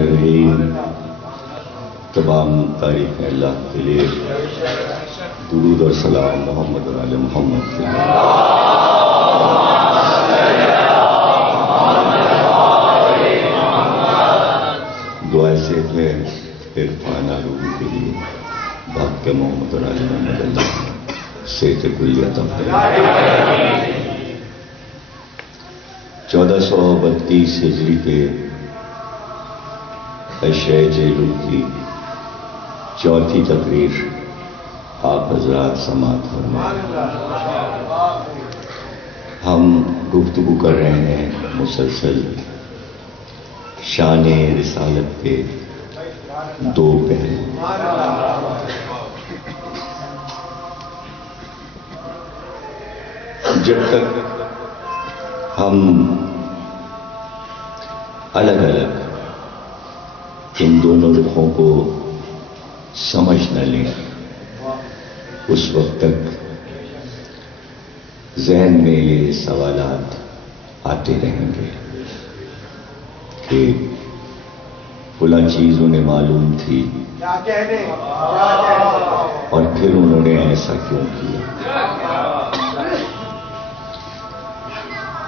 الرحمن الرحیم. تمام تعریف اللہ کے لیے. درود اور سلام محمد و آل محمد کے لیے. دعائیں سے میں عرفان آلوی کے لیے باپ کے محمد و آل محمد اللہ صحت کلی عطا فرمائے. 1432 ہجری کے عشرہ جیلو کی چوتھی تقریر آپ حضرات سماعت فرمائیں. ہم گفتگو کر رہے ہیں مسلسل شان رسالت کے دو پہلو. جب تک ہم الگ الگ ان دونوں رخوں کو سمجھ نہ لیں اس وقت تک ذہن میں یہ سوالات آتے رہیں گے کہ فلاں چیز انہیں معلوم تھی اور پھر انہوں نے ایسا کیوں کیا.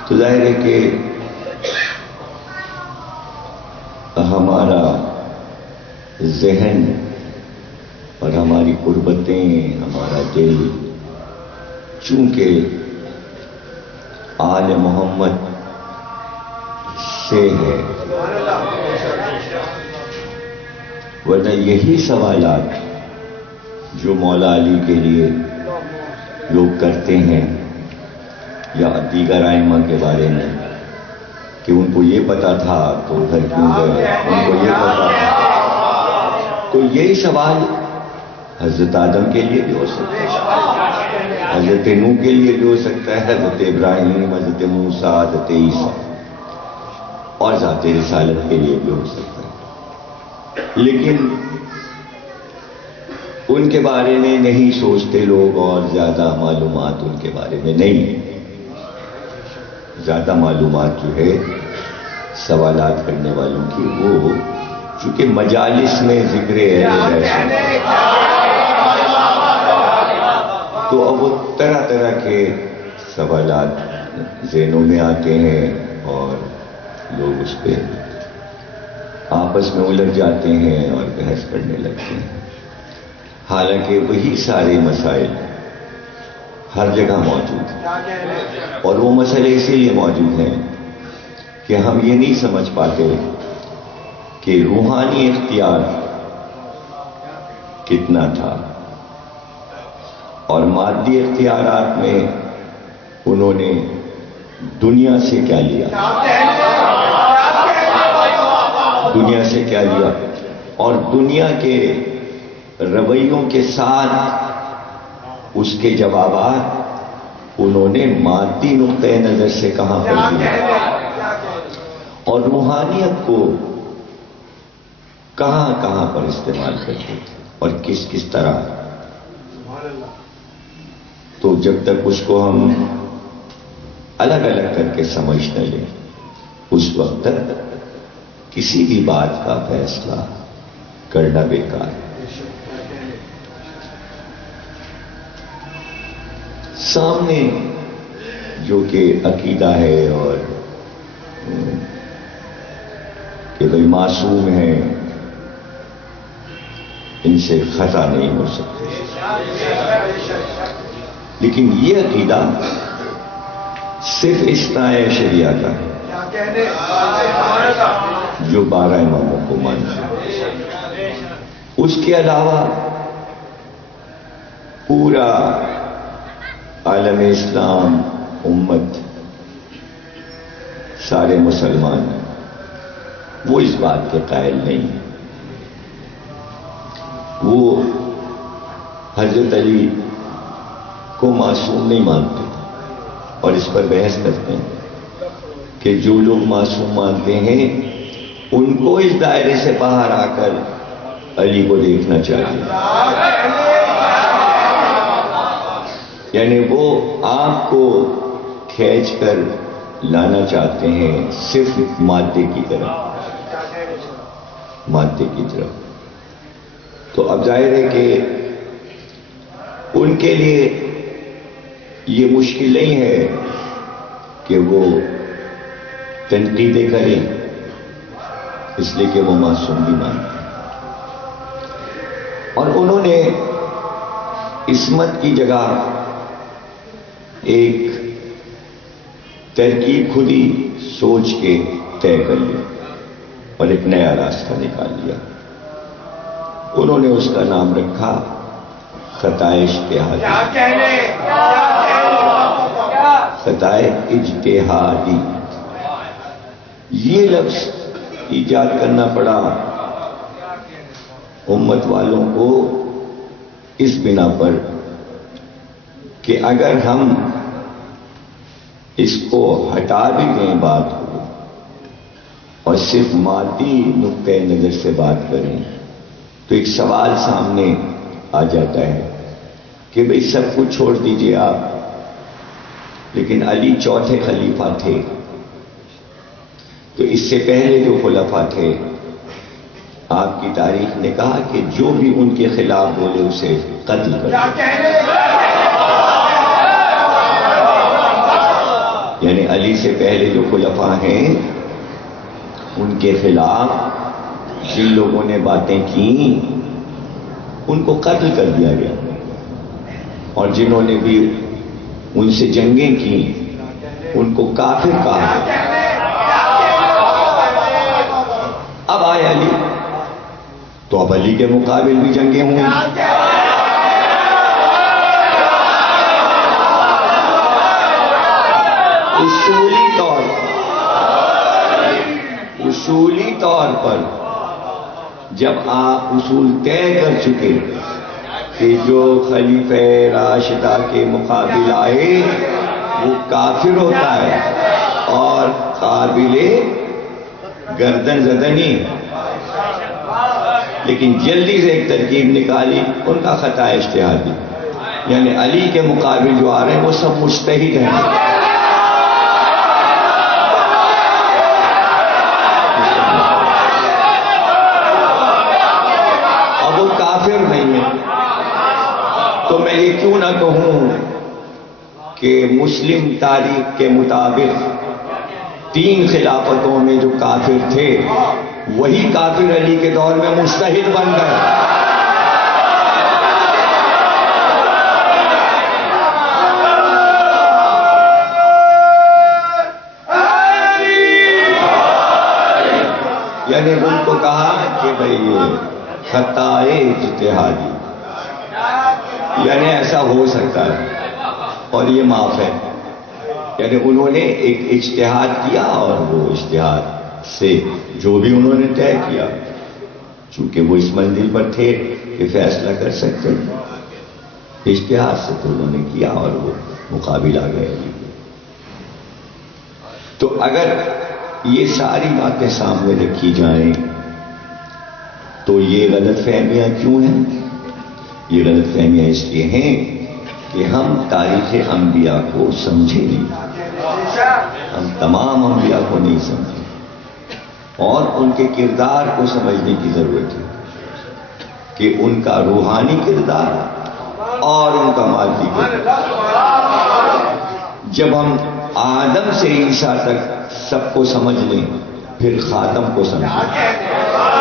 تو ظاہر ہے کہ ہمارا ذہن اور ہماری قربتیں، ہمارا دل چونکہ آل محمد سے ہے، ورنہ یہی سوالات جو مولا علی کے لیے لوگ کرتے ہیں یا دیگر ائمہ کے بارے میں کہ ان کو یہ پتا تھا تو ادھر کیوں گئے، ان کو یہ پتا تھا، تو یہی سوال حضرت آدم کے لیے بھی ہو سکتا ہے، حضرت نوح کے لیے بھی ہو سکتا ہے، حضرت ابراہیم، حضرت موسیٰ، حضرت عیسیٰ اور ذات رسالت کے لیے بھی ہو سکتا ہے. لیکن ان کے بارے میں نہیں سوچتے لوگ اور زیادہ معلومات ان کے بارے میں نہیں. زیادہ معلومات جو ہے سوالات کرنے والوں کی وہ چونکہ مجالس میں ذکر ہے تو اب وہ طرح طرح کے سوالات ذہنوں میں آتے ہیں اور لوگ اس پہ آپس میں الجھ جاتے ہیں اور بحث کرنے لگتے ہیں. حالانکہ وہی سارے مسائل ہر جگہ موجود ہیں اور وہ مسئلے اسی لیے موجود ہیں کہ ہم یہ نہیں سمجھ پاتے کہ روحانی اختیار کتنا تھا اور مادی اختیارات میں انہوں نے دنیا سے کیا لیا، دنیا سے کیا لیا، اور دنیا کے رویوں کے ساتھ اس کے جوابات انہوں نے مادی نقطۂ نظر سے کہاں پر دیا اور روحانیت کو کہاں کہاں پر استعمال کرتے تھے اور کس کس طرح. تو جب تک اس کو ہم الگ الگ کر کے سمجھ نہ لیں اس وقت تک کسی بھی بات کا فیصلہ کرنا بیکار ہے. سامنے جو کہ عقیدہ ہے اور کہ بھئی معصوم ہیں، ان سے خطا نہیں ہو سکتی، لیکن یہ عقیدہ صرف اثناء شریعہ کا ہے جو 12 اماموں کو مانتے ہیں. اس کے علاوہ پورا عالم اسلام، امت، سارے مسلمان وہ اس بات کے قائل نہیں ہیں. وہ حضرت علی کو معصوم نہیں مانتے اور اس پر بحث کرتے ہیں کہ جو لوگ معصوم مانتے ہیں ان کو اس دائرے سے باہر آ کر علی کو دیکھنا چاہیے. یعنی وہ آپ کو کھینچ کر لانا چاہتے ہیں صرف مادے کی طرف. مادے کی طرف. تو اب ظاہر ہے کہ ان کے لیے یہ مشکل نہیں ہے کہ وہ تنقیدیں کریں، اس لیے کہ وہ معصوم بھی مانتے ہیں. اور انہوں نے عصمت کی جگہ ایک ترکیب خود ہی سوچ کے طے کر لی اور ایک نیا راستہ نکال لیا. انہوں نے اس کا نام رکھا خطائے اجتہادی. خطائے اجتہادی یہ لفظ ایجاد کرنا پڑا امت والوں کو اس بنا پر کہ اگر ہم اس کو ہٹا بھی دیں بات کو اور صرف مادی نقطۂ نظر سے بات کریں تو ایک سوال سامنے آ جاتا ہے کہ بھئی سب کچھ چھوڑ دیجئے آپ، لیکن علی چوتھے خلیفہ تھے، تو اس سے پہلے جو خلفاء تھے آپ کی تاریخ نے کہا کہ جو بھی ان کے خلاف بولے اسے قتل کر دیا. یعنی علی سے پہلے جو خلفاء ہیں ان کے خلاف جن لوگوں نے باتیں کی ان کو قتل کر دیا گیا، اور جنہوں نے بھی ان سے جنگیں کی ان کو کافر کہا. اب آئے علی تو اب علی کے مقابل بھی جنگیں ہوئیں. اصولی طور پر جب آپ اصول طے کر چکے کہ جو خلیفہ راشدہ کے مقابل آئے وہ کافر ہوتا ہے اور قابل گردن زدنی، لیکن جلدی سے ایک ترکیب نکالی ان کا خطا اجتہادی، یعنی علی کے مقابل جو آ رہے ہیں وہ سب مجتہد ہیں. اب وہ کافر نہیں ہے. تو میں یہ کیوں نہ کہوں کہ مسلم تاریخ کے مطابق 3 خلافتوں میں جو کافر تھے وہی کافر علی کے دور میں مجتہد بن گئے. یعنی ان کو کہا کہ بھئی یہ خطائے اجتہادی، یعنی ایسا ہو سکتا ہے اور یہ معاف ہے. یعنی انہوں نے ایک اجتہاد کیا اور وہ اجتہاد سے جو بھی انہوں نے طے کیا، چونکہ وہ اس منزل پر تھے کہ فیصلہ کر سکتے ہیں، اجتہاد سے تو انہوں نے کیا اور وہ مقابل آ گئے. تو اگر یہ ساری باتیں سامنے رکھی جائیں تو یہ غلط فہمیاں کیوں ہیں؟ یہ غلط فہمیاں اس لیے ہیں کہ ہم تاریخ انبیاء کو سمجھے نہیں، ہم تمام انبیاء کو نہیں سمجھے، اور ان کے کردار کو سمجھنے کی ضرورت ہے کہ ان کا روحانی کردار اور ان کا مادی کردار. جب ہم آدم سے عیسیٰ تک سب کو سمجھ لیں پھر خاتم کو سمجھیں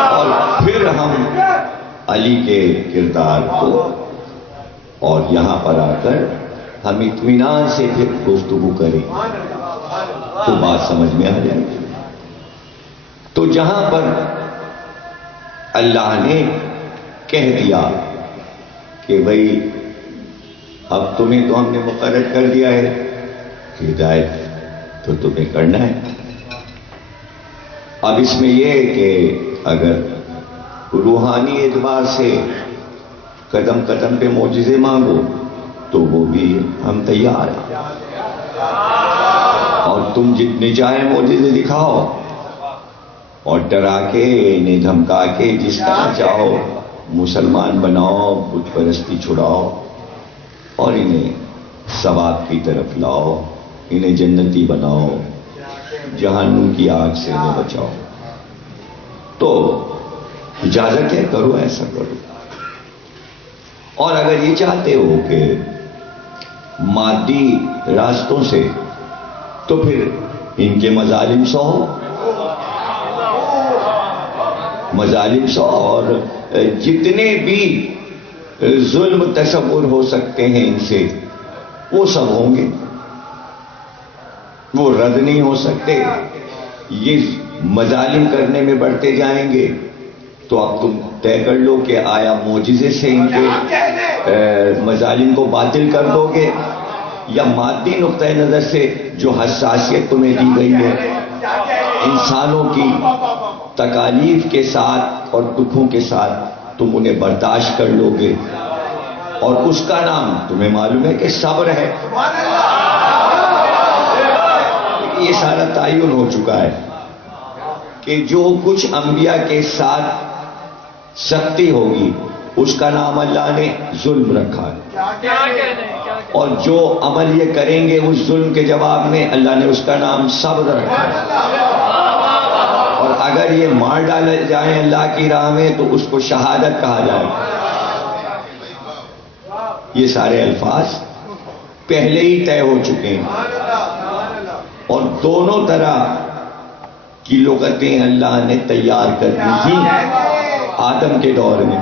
اور پھر ہم علی کے کردار کو، اور یہاں پر آ کر ہم اطمینان سے پھر گفتگو کریں تو بات سمجھ میں آ جائے. تو جہاں پر اللہ نے کہہ دیا کہ بھئی اب تمہیں تو ہم نے مقرر کر دیا ہے ہدایت تو تمہیں کرنا ہے. اب اس میں یہ ہے کہ اگر روحانی اعتبار سے قدم قدم پہ معجزے مانگو تو وہ بھی ہم تیار ہیں، اور تم جتنے چاہے معجزے دکھاؤ اور ڈرا کے انہیں دھمکا کے جس طرح چاہو مسلمان بناؤ، بت پرستی چھڑاؤ اور انہیں ثواب کی طرف لاؤ، انہیں جنتی بناؤ، جہنم کی آگ سے انہیں بچاؤ. تو اجازت ہے، کرو ایسا کرو. اور اگر یہ چاہتے ہو کہ مادی راستوں سے، تو پھر ان کے مظالم سہو، مظالم سہو، اور جتنے بھی ظلم تصور ہو سکتے ہیں ان سے وہ سب ہوں گے، وہ رد نہیں ہو سکتے. یہ مظالم کرنے میں بڑھتے جائیں گے تو اب تم طے کر لو کہ آیا معجزے سے ان کے مظالم کو باطل کر دو گے، یا مادی نقطۂ نظر سے جو حساسیت تمہیں دی گئی ہے انسانوں کی تکالیف کے ساتھ اور دکھوں کے ساتھ تم انہیں برداشت کر لو گے، اور اس کا نام تمہیں معلوم ہے کہ صبر ہے. یہ سارا تعین ہو چکا ہے کہ جو کچھ انبیاء کے ساتھ سختی ہوگی اس کا نام اللہ نے ظلم رکھا ہے، اور جو عمل یہ کریں گے اس ظلم کے جواب میں اللہ نے اس کا نام صبر رکھا ہے. اور اگر یہ مار ڈالے جائیں اللہ کی راہ میں تو اس کو شہادت کہا جائے گا. یہ سارے الفاظ پہلے ہی طے ہو چکے ہیں، اور دونوں طرح کی لغتیں اللہ نے تیار کر دی تھی آدم کے دور میں،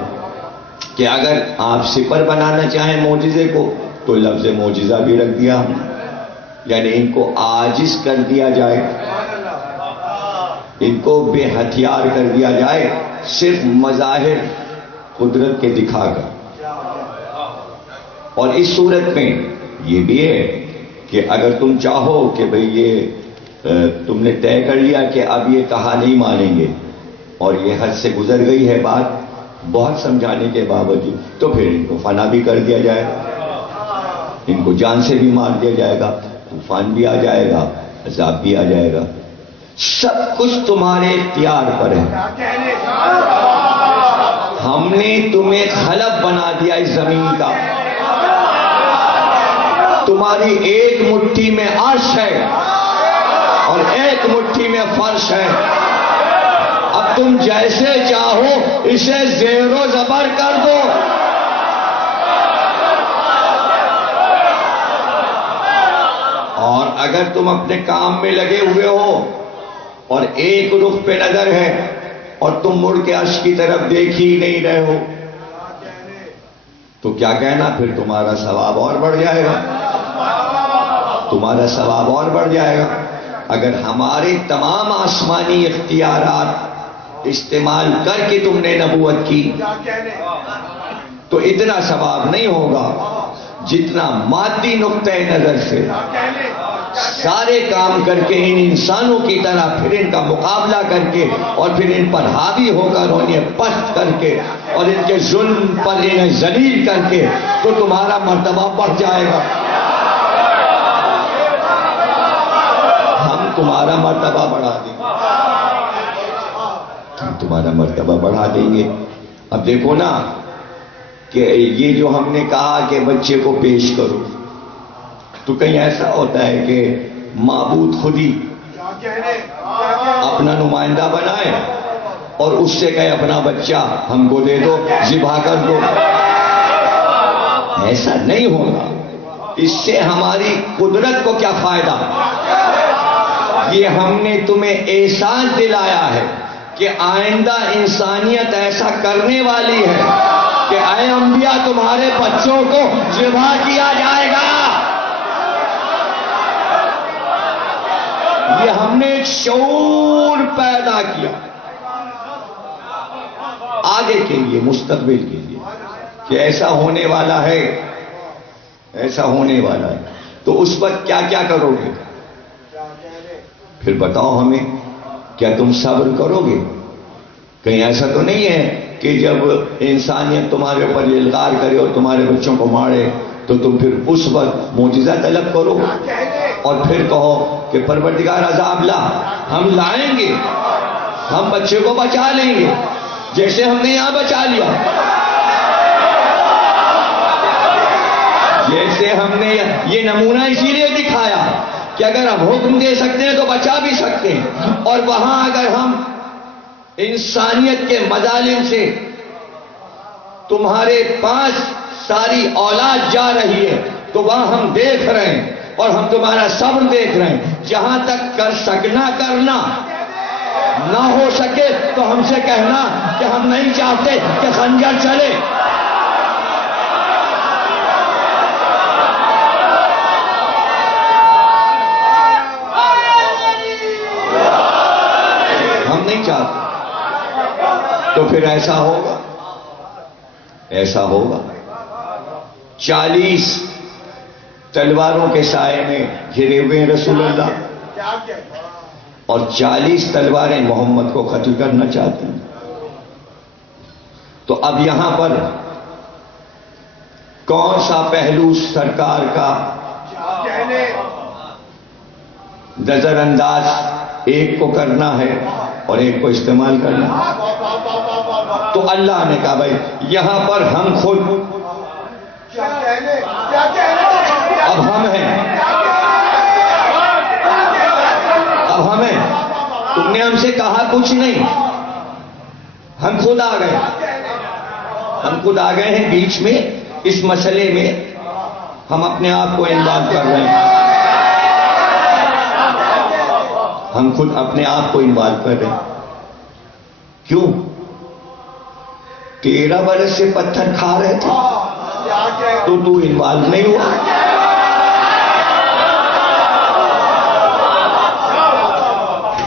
کہ اگر آپ صفر بنانا چاہیں معجزے کو تو لفظ معجزہ بھی رکھ دیا، یعنی ان کو عاجز کر دیا جائے، ان کو بے ہتھیار کر دیا جائے صرف مظاہر قدرت کے دکھا کر. اور اس صورت میں یہ بھی ہے کہ اگر تم چاہو کہ بھئی یہ تم نے طے کر لیا کہ اب یہ کہا نہیں مانیں گے اور یہ حد سے گزر گئی ہے بات بہت سمجھانے کے باوجود، تو پھر ان کو فنا بھی کر دیا جائے گا، ان کو جان سے بھی مار دیا جائے گا، طوفان بھی آ جائے گا، عذاب بھی آ جائے گا. سب کچھ تمہارے اختیار پر ہے. ہم نے تمہیں خلق بنا دیا اس زمین کا، تمہاری ایک مٹھی میں عرش ہے اور ایک مٹھی میں فرش ہے. اب تم جیسے چاہو اسے زیر و زبر کر دو. اور اگر تم اپنے کام میں لگے ہوئے ہو اور ایک رخ پہ نظر ہے اور تم مڑ کے عرش کی طرف دیکھ ہی نہیں رہے ہو تو کیا کہنا، پھر تمہارا ثواب اور بڑھ جائے گا، تمہارا ثواب اور بڑھ جائے گا. اگر ہمارے تمام آسمانی اختیارات استعمال کر کے تم نے نبوت کی تو اتنا ثواب نہیں ہوگا جتنا مادی نقطۂ نظر سے سارے کام کر کے ان انسانوں کی طرح پھر ان کا مقابلہ کر کے اور پھر ان پر حاوی ہو کر انہیں پست کر کے اور ان کے ظلم پر انہیں ذلیل کر کے تو تمہارا مرتبہ بڑھ جائے گا. ہم تمہارا مرتبہ بڑھا دیں گے، ہم تمہارا مرتبہ بڑھا دیں گے. اب دیکھو نا کہ یہ جو ہم نے کہا کہ بچے کو پیش کرو، تو کہیں ایسا ہوتا ہے کہ معبود خود ہی اپنا نمائندہ بنائے اور اس سے کہے اپنا بچہ ہم کو دے دو، ذبح کر دو. ایسا نہیں ہوگا. اس سے ہماری قدرت کو کیا فائدہ؟ یہ ہم نے تمہیں احساس دلایا ہے کہ آئندہ انسانیت ایسا کرنے والی ہے کہ اے انبیاء تمہارے بچوں کو ذبح کیا جائے گا. یہ ہم نے ایک شعور پیدا کیا آگے کے لیے، مستقبل کے لیے، کہ ایسا ہونے والا ہے، ایسا ہونے والا ہے. تو اس وقت کیا کیا کرو گے؟ پھر بتاؤ ہمیں، کیا تم صبر کرو گے؟ کہیں ایسا تو نہیں ہے کہ جب انسانیت تمہارے اوپر الغار کرے اور تمہارے بچوں کو مارے تو تم پھر اس وقت معجزہ طلب کرو اور پھر کہو کہ پروردگار عذاب لا، ہم لائیں گے، ہم بچے کو بچا لیں گے جیسے ہم نے یہاں بچا لیا، جیسے ہم نے یہ نمونہ اسی لیے دکھایا کہ اگر ہم حکم دے سکتے ہیں تو بچا بھی سکتے ہیں، اور وہاں اگر ہم انسانیت کے مظالم سے تمہارے پاس ساری اولاد جا رہی ہے، تو وہاں ہم دیکھ رہے ہیں اور ہم تمہارا صبر دیکھ رہے ہیں. جہاں تک کر سکنا کرنا، نہ ہو سکے تو ہم سے کہنا کہ ہم نہیں چاہتے کہ خنجر چلے. ہم نہیں چاہتے. تو پھر ایسا ہوگا 40 تلواروں کے سائے میں گھرے ہوئے رسول اللہ، اور 40 تلواریں محمد کو قتل کرنا چاہتی ہیں. تو اب یہاں پر کون سا پہلو سرکار کا نظر انداز ایک کو کرنا ہے اور ایک کو استعمال کرنا ہے؟ تو اللہ نے کہا بھائی یہاں پر ہم خود اب ہم ہیں، تم نے ہم سے کہا کچھ نہیں، ہم خود آ گئے ہیں بیچ میں. اس مسئلے میں ہم اپنے آپ کو انوالو کر رہے ہیں، ہم خود اپنے آپ کو انوالو کر رہے ہیں. کیوں؟ 13 برس سے پتھر کھا رہے تھے تو انوالو نہیں ہوا.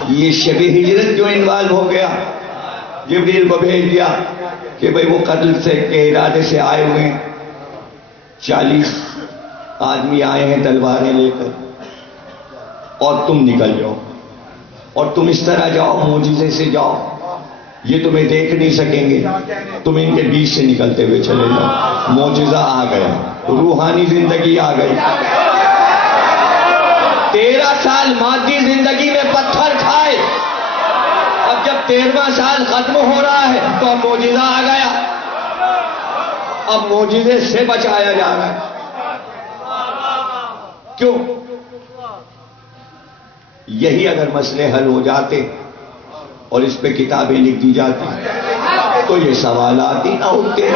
یہ شب ہجرت جو انوالو ہو گیا، جبریل کو بھیج دیا کہ بھئی وہ قتل سے کے ارادے سے آئے ہوئے ہیں، 40 آدمی آئے ہیں تلواریں لے کر، اور تم نکل جاؤ، اور تم اس طرح جاؤ، معجزے سے جاؤ، یہ تمہیں دیکھ نہیں سکیں گے، تم ان کے بیچ سے نکلتے ہوئے چلے جاؤ. معجزہ آ گیا، روحانی زندگی آ گئی. 13 سال مادی زندگی میں پتھر کھائے، اب جب 13واں سال ختم ہو رہا ہے تو اب معجزہ آ گیا، اب معجزے سے بچایا جا رہا ہے. کیوں؟ یہی اگر مسئلے حل ہو جاتے اور اس پہ کتابیں لکھ دی جاتی تو یہ سوالات ہی نہ ہوتے.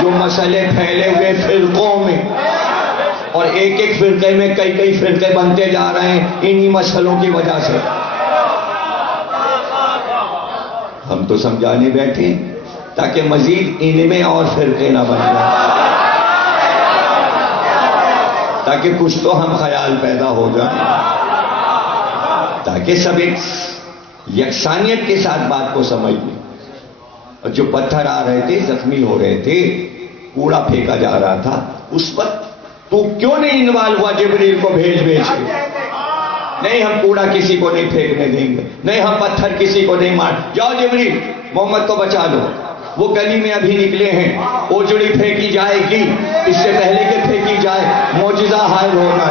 جو مسئلے پھیلے ہوئے فرقوں میں، اور ایک ایک فرقے میں کئی فرقے بنتے جا رہے ہیں انہی مسئلوں کی وجہ سے. ہم تو سمجھانے بیٹھے تاکہ مزید ان میں اور فرقے نہ بن جائیں، تاکہ کچھ تو ہم خیال پیدا ہو جائیں، تاکہ سب ایک یکسانیت کے ساتھ بات کو سمجھ لیں. اور جو پتھر آ رہے تھے، زخمی ہو رہے تھے، کوڑا پھینکا جا رہا تھا، اس وقت تو کیوں نہیں انوالو ہوا جبریل کو بھیج کے؟ نہیں، ہم کوڑا کسی کو نہیں پھینکنے دیں گے، نہیں ہم پتھر کسی کو نہیں مار. جاؤ جبریل محمد کو بچا لو، وہ گلی میں ابھی نکلے ہیں، اوجڑی پھینکی جائے گی، اس سے پہلے کہ پھینکی جائے معجزہ حائل ہوگا.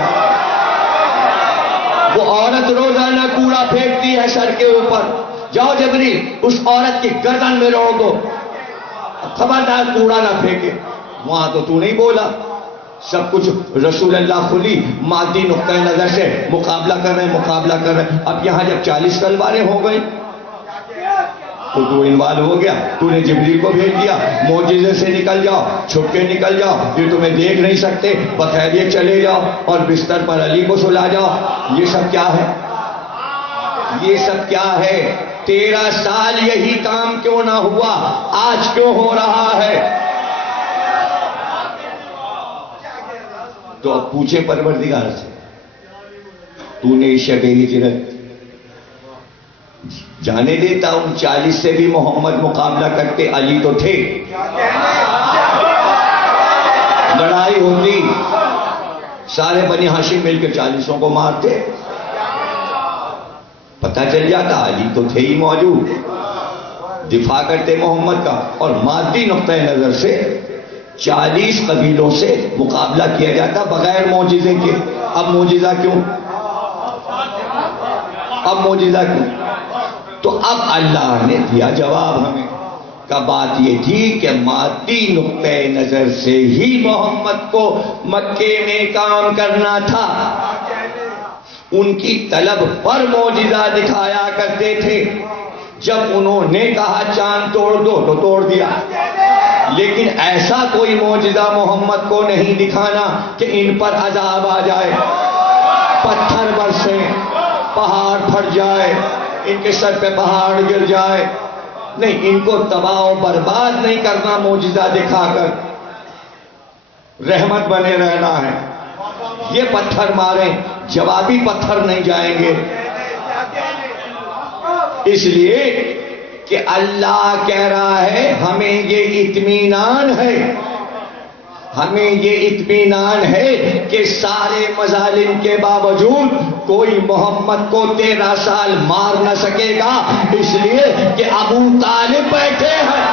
وہ عورت روزانہ کوڑا پھینکتی ہے سر کے اوپر، جاؤ جبریل اس عورت کی گردن میں روک دو، خبردار کوڑا نہ پھینکے. وہاں تو نہیں بولا، سب کچھ رسول اللہ کھلی مادی نقطۂ نظر سے مقابلہ کر رہے ہیں. اب یہاں جب 40 تلواریں ہو گئی تو تو انوالو ہو گیا، تو نے جبریل کو بھیج دیا، معجزے سے نکل جاؤ، چھپ کے نکل جاؤ، یہ تمہیں دیکھ نہیں سکتے، بخیریت چلے جاؤ اور بستر پر علی کو سلا جاؤ. یہ سب کیا ہے؟ یہ سب کیا ہے؟ 13 سال یہی کام کیوں نہ ہوا؟ آج کیوں ہو رہا ہے؟ تو اب پوچھے پروردگار سے، تو نے شب ہجرت جانے دیتا ان 40 سے بھی محمد مقابلہ کرتے، علی تو تھے، لڑائی ہوتی، سارے بنی ہاشم مل کے 40 کو مارتے، پتہ چل جاتا علی تو تھے ہی موجود، دفاع کرتے محمد کا، اور مادی نقطۂ نظر سے 40 قبیلوں سے مقابلہ کیا جاتا بغیر معجزے کے. اب معجزہ کیوں؟ تو اب اللہ نے دیا جواب ہمیں، کا بات یہ تھی کہ مادی نقطۂ نظر سے ہی محمد کو مکے میں کام کرنا تھا. ان کی طلب پر معجزہ دکھایا کرتے تھے. جب انہوں نے کہا چاند توڑ دو تو توڑ دیا، لیکن ایسا کوئی معجزہ محمد کو نہیں دکھانا کہ ان پر عذاب آ جائے، پتھر برسے، پہاڑ پھٹ جائے، ان کے سر پہ پہاڑ گر جائے. نہیں، ان کو تباہ و برباد نہیں کرنا معجزہ دکھا کر، رحمت بنے رہنا ہے. یہ پتھر مارے، جوابی پتھر نہیں جائیں گے. اس لیے کہ اللہ کہہ رہا ہے ہمیں یہ اطمینان ہے، ہمیں یہ اطمینان ہے کہ سارے مظالم کے باوجود کوئی محمد کو 13 سال مار نہ سکے گا، اس لیے کہ ابو طالب بیٹھے ہیں.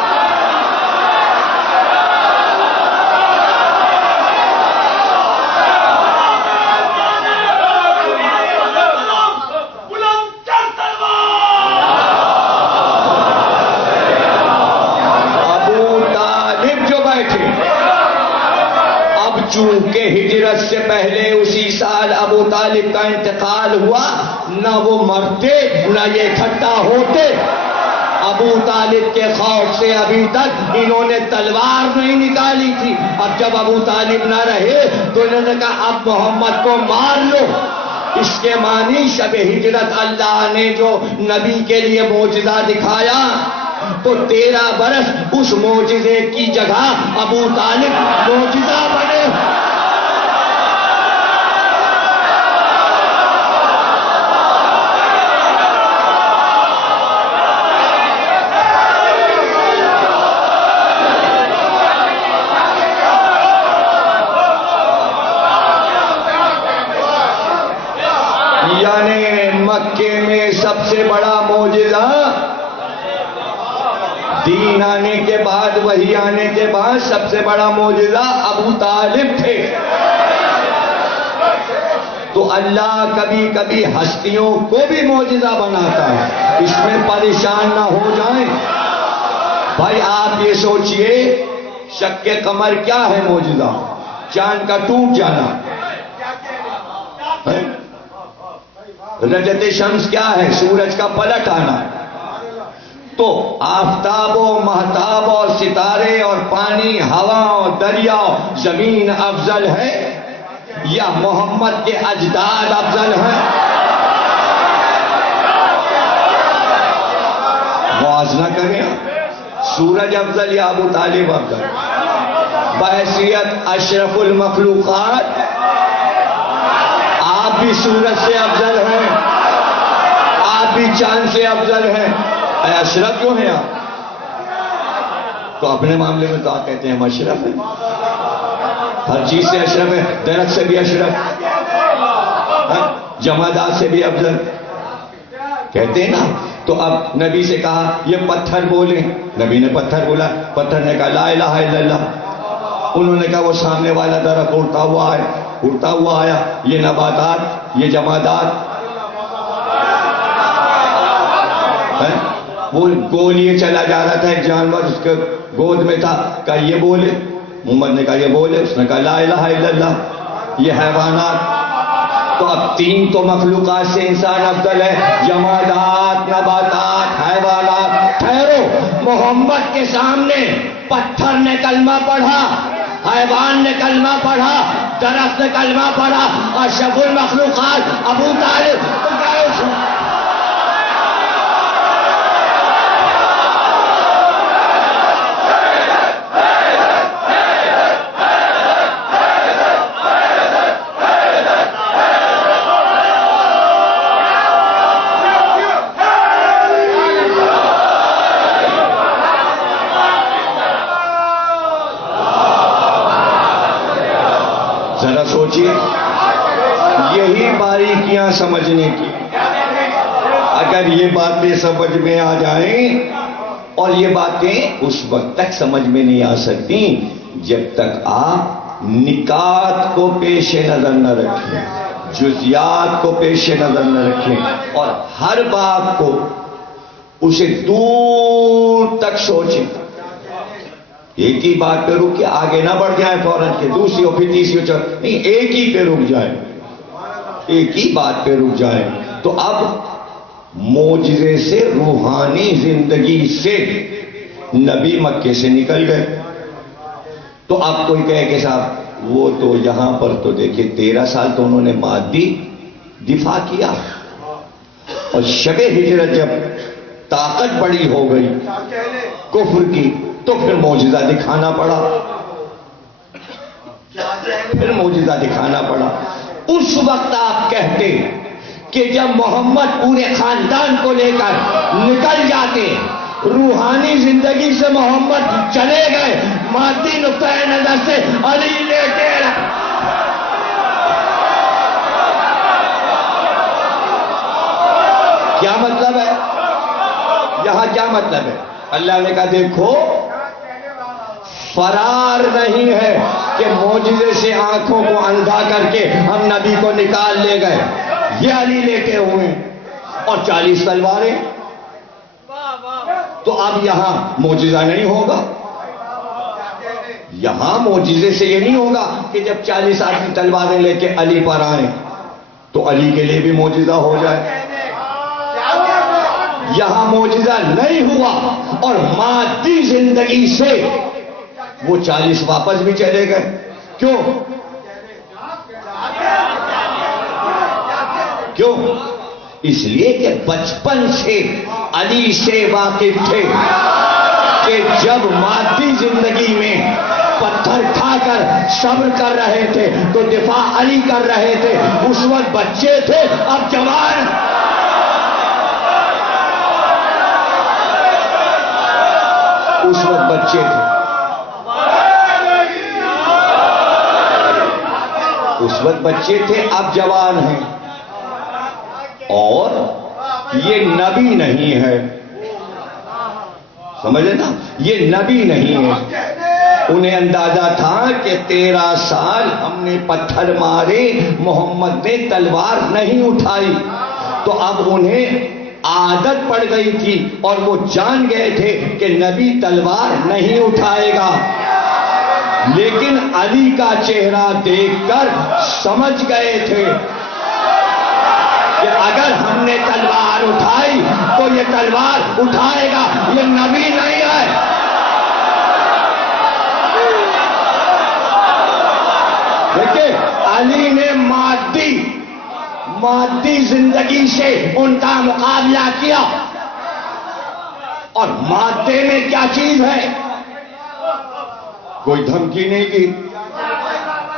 چونکہ ہجرت سے پہلے اسی سال ابو طالب کا انتقال ہوا، نہ وہ مرتے نہ یہ اکٹھا ہوتے. ابو طالب کے خوف سے ابھی تک انہوں نے تلوار نہیں نکالی تھی. اب جب ابو طالب نہ رہے تو انہوں نے کہا اب محمد کو مار لو. اس کے معنی شب ہجرت اللہ نے جو نبی کے لیے معجزہ دکھایا تو 13 برس اس معجزے کی جگہ ابو طالب معجزہ بنے. یعنی مکے میں سب سے بڑا معجزہ دین آنے کے بعد، وحی آنے کے بعد سب سے بڑا معجزہ ابو طالب تھے. تو اللہ کبھی کبھی ہستیوں کو بھی معجزہ بناتا ہے، اس میں پریشان نہ ہو جائیں. بھائی آپ یہ سوچئے شق قمر کیا ہے معجزہ؟ چاند کا ٹوٹ جانا. رجت شمس کیا ہے؟ سورج کا پلٹ آنا. تو آفتاب و مہتاب اور ستارے اور پانی، ہوا اور دریا، زمین افضل ہے یا محمد کے اجداد افضل ہیں؟ موازنہ کریں، سورج افضل یا ابو طالب افضل؟ بحیثیت اشرف المخلوقات آپ بھی سورج سے افضل ہیں، آپ بھی چاند سے افضل ہیں. اے اشرف کیوں ہیں آپ؟ تو اپنے معاملے میں تو آپ کہتے ہیں ہم اشرف ہیں، ہر چیز سے اشرف ہے، درخت سے بھی اشرف، جمادات سے بھی افضل کہتے ہیں نا. تو اب نبی سے کہا یہ پتھر بولیں، نبی نے پتھر بولا، پتھر نے کہا لا الہ الا اللہ. انہوں نے کہا وہ سامنے والا درخت اڑتا ہوا ہے، اڑتا ہوا آیا. یہ نباتات، یہ جمادات، وہ گول یہ چلا جا رہا تھا، ایک جانور اس کے گود میں تھا، کہا یہ بولے. محمد نے کہا یہ بولے، اس نے کہا لا الہ الا اللہ. یہ حیوانات. تو اب 3 تو مخلوقات سے انسان افضل ہے، جمادات، نباتات، حیوانات. ٹھہرو، محمد کے سامنے پتھر نے کلمہ پڑھا، حیوان نے کلمہ پڑھا، درخت نے کلمہ پڑھا، اور اشرف المخلوقات ابو طالب. ذرا سوچئے، یہی باریکیاں سمجھنے کی. اگر یہ باتیں سمجھ میں آ جائیں، اور یہ باتیں اس وقت تک سمجھ میں نہیں آ سکتی جب تک آپ نکات کو پیش نظر نہ رکھیں، جزیات کو پیش نظر نہ رکھیں، اور ہر بات کو اسے دور تک سوچیں. ایک ہی بات پہ رک کے آگے نہ بڑھ جائیں فوراً کے، دوسری اور پھر تیسری اور نہیں، ایک ہی پہ رک جائیں، ایک ہی بات پہ رک جائیں. تو اب معجزے سے روحانی زندگی سے نبی مکے سے نکل گئے. تو اب کوئی کہے کہ صاحب وہ تو یہاں پر تو دیکھیں 13 سال تو انہوں نے مادی دفاع کیا، اور شب ہجرت جب طاقت بڑی ہو گئی کفر کی تو پھر معجزہ دکھانا پڑا. پھر معجزہ دکھانا پڑا. اس وقت آپ کہتے کہ جب محمد پورے خاندان کو لے کر نکل جاتے، روحانی زندگی سے محمد چلے گئے، مادی نقطۂ نظر سے علی لے کے کیا مطلب ہے؟ یہاں کیا مطلب ہے؟ اللہ نے کہا دیکھو فرار نہیں ہے کہ معجزے سے آنکھوں کو اندھا کر کے ہم نبی کو نکال لے گئے، یہ علی لیٹے ہوئے اور 40 تلواریں. تو اب یہاں معجزہ نہیں ہوگا. یہاں معجزے سے یہ نہیں ہوگا کہ جب 40 آدمی تلواریں لے کے علی پر آئیں تو علی کے لیے بھی معجزہ ہو جائے. یہاں معجزہ نہیں ہوا اور مادی زندگی سے وہ 40 واپس بھی چلے گئے. کیوں؟ کیوں؟ اس لیے کہ بچپن سے علی سے واقف تھے کہ جب مادی زندگی میں پتھر کھا کر صبر کر رہے تھے تو دفاع علی کر رہے تھے. اس وقت بچے تھے، اب جوان. اس وقت بچے تھے، اس وقت بچے تھے، اب جوان ہیں. اور یہ نبی نہیں ہے، سمجھے نا، یہ نبی نہیں ہے. انہیں اندازہ تھا کہ 13 سال ہم نے پتھر مارے، محمد نے تلوار نہیں اٹھائی. تو اب انہیں عادت پڑ گئی تھی اور وہ جان گئے تھے کہ نبی تلوار نہیں اٹھائے گا. لیکن علی کا چہرہ دیکھ کر سمجھ گئے تھے کہ اگر ہم نے تلوار اٹھائی تو یہ تلوار اٹھائے گا، یہ نبی نہیں ہے. دیکھیں علی نے مادی زندگی سے ان کا مقابلہ کیا. اور مادے میں کیا چیز ہے؟ کوئی دھمکی نہیں کی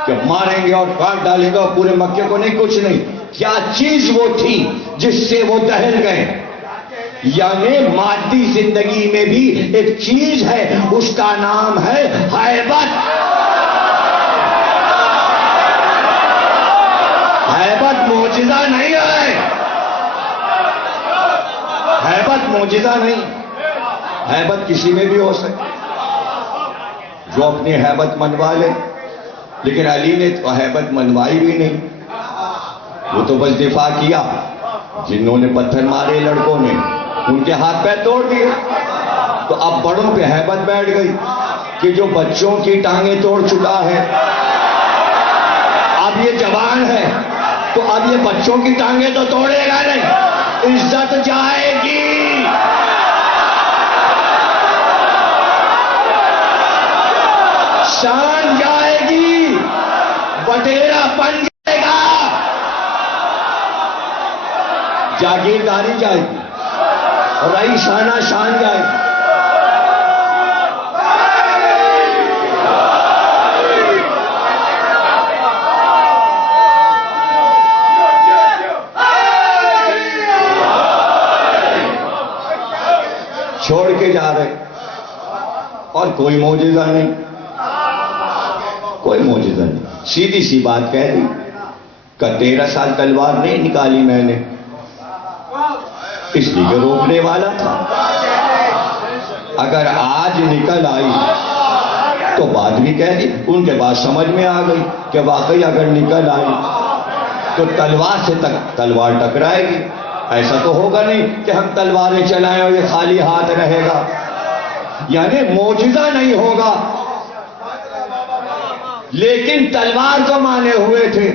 کہ ماریں گے اور کاٹ ڈالیں گے اور پورے مکے کو نہیں، کچھ نہیں. کیا چیز وہ تھی جس سے وہ دہل گئے؟ یعنی مادی زندگی میں بھی ایک چیز ہے، اس کا نام ہے ہیبت. ہیبت معجزہ نہیں ہے، ہیبت معجزہ نہیں. ہیبت کسی میں بھی ہو سکتی جو اپنی ہیبت منوا لے، لیکن علی نے تو ہیبت منوائی بھی نہیں. وہ تو بس دفاع کیا. جنہوں نے پتھر مارے لڑکوں نے ان کے ہاتھ پیر توڑ دیے. تو اب بڑوں پہ ہیبت بیٹھ گئی کہ جو بچوں کی ٹانگیں توڑ چکا ہے اب یہ جوان ہے تو اب یہ بچوں کی ٹانگیں تو توڑے گا نہیں. عزت جائے گی. شان جائے گی، وڈیرا بن جائے گا، جاگیرداری جائے گی، رئیسانہ شان جائے گی. چھوڑ کے جا رہے اور کوئی معجزہ نہیں، کوئی معجزہ نہیں. سیدھی سی بات کہہ دی کہ 13 سال تلوار نہیں نکالی میں نے، اس لیے روکنے والا تھا. اگر آج نکل آئی تو بات بھی کہہ دی. ان کے بعد سمجھ میں آ گئی کہ واقعی اگر نکل آئی تو تلوار سے تلوار ٹکرائے گی. ایسا تو ہوگا نہیں کہ ہم تلواریں چلائیں اور یہ خالی ہاتھ رہے گا. یعنی معجزہ نہیں ہوگا، لیکن تلوار تو مانے ہوئے تھے.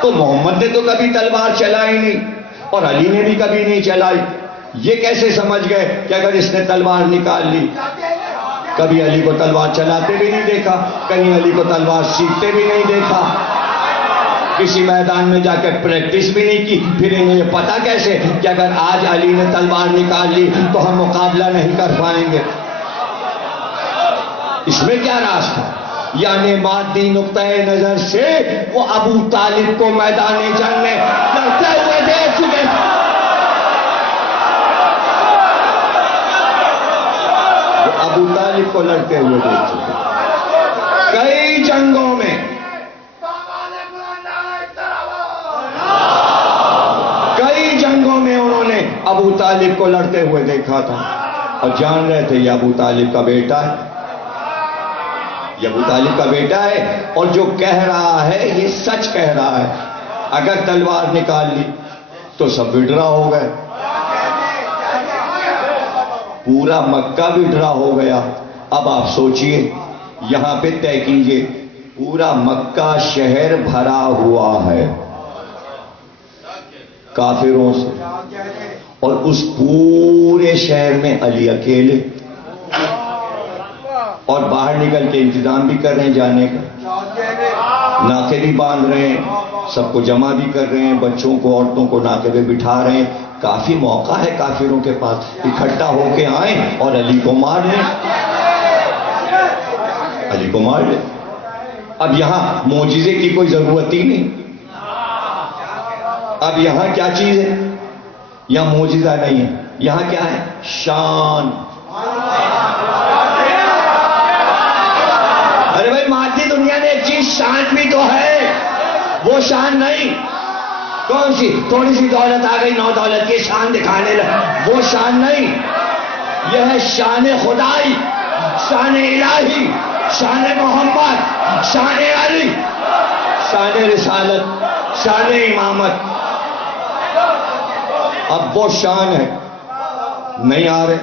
تو تو محمد نے تو کبھی تلوار چلائی نہیں اور علی نے بھی کبھی نہیں چلائی. یہ کیسے سمجھ گئے کہ اگر اس نے تلوار نکال لی؟ کبھی علی کو تلوار چلاتے بھی نہیں دیکھا, کہیں علی کو تلوار سیکھتے بھی نہیں دیکھا, کسی میدان میں جا کے پریکٹس بھی نہیں کی. پھر انہیں یہ پتا کیسے کہ اگر آج علی نے تلوار نکال لی تو ہم مقابلہ نہیں کر پائیں گے؟ اس میں کیا راز تھا؟ یعنی مادی نقطۂ نظر سے وہ ابو طالب کو میدان جنگ میں لڑتے ہوئے دیکھ چکے تھے. ابو طالب کو لڑتے ہوئے دیکھ چکے کئی جنگوں میں. کئی جنگوں میں انہوں نے ابو طالب کو لڑتے ہوئے دیکھا تھا اور جان رہے تھے یہ ابو طالب کا بیٹا ہے, یہ ابو طالب کا بیٹا ہے اور جو کہہ رہا ہے یہ سچ کہہ رہا ہے. اگر تلوار نکال لی تو سب وڈرا ہو گئے, پورا مکہ وڈرا ہو گیا. اب آپ سوچئے, یہاں پہ طے کیجئے, پورا مکہ شہر بھرا ہوا ہے کافروں سے, اور اس پورے شہر میں علی اکیلے, اور باہر نکل کے انتظام بھی کر رہے ہیں جانے کا, ناکے بھی باندھ رہے ہیں, سب کو جمع بھی کر رہے ہیں, بچوں کو عورتوں کو ناکے پہ بٹھا رہے ہیں. کافی موقع ہے کافروں کے پاس, اکٹھا ہو کے آئیں اور علی کو مار لیں, علی کو مار لیں. اب یہاں معجزے کی کوئی ضرورت ہی نہیں. اب یہاں کیا چیز ہے؟ یہاں معجزہ نہیں ہے, یہاں کیا ہے؟ شان. ارے بھائی مادی دنیا میں ایک چیز شان بھی تو ہے, وہ شان نہیں. کون سی؟ تھوڑی سی دولت آ گئی, نو دولت کی شان دکھانے لگے, وہ شان نہیں. یہ ہے شان خدائی, شان الہی, شان محمد, شان علی, شان رسالت, شان امامت. اب وہ شان ہے, نہیں آ رہے,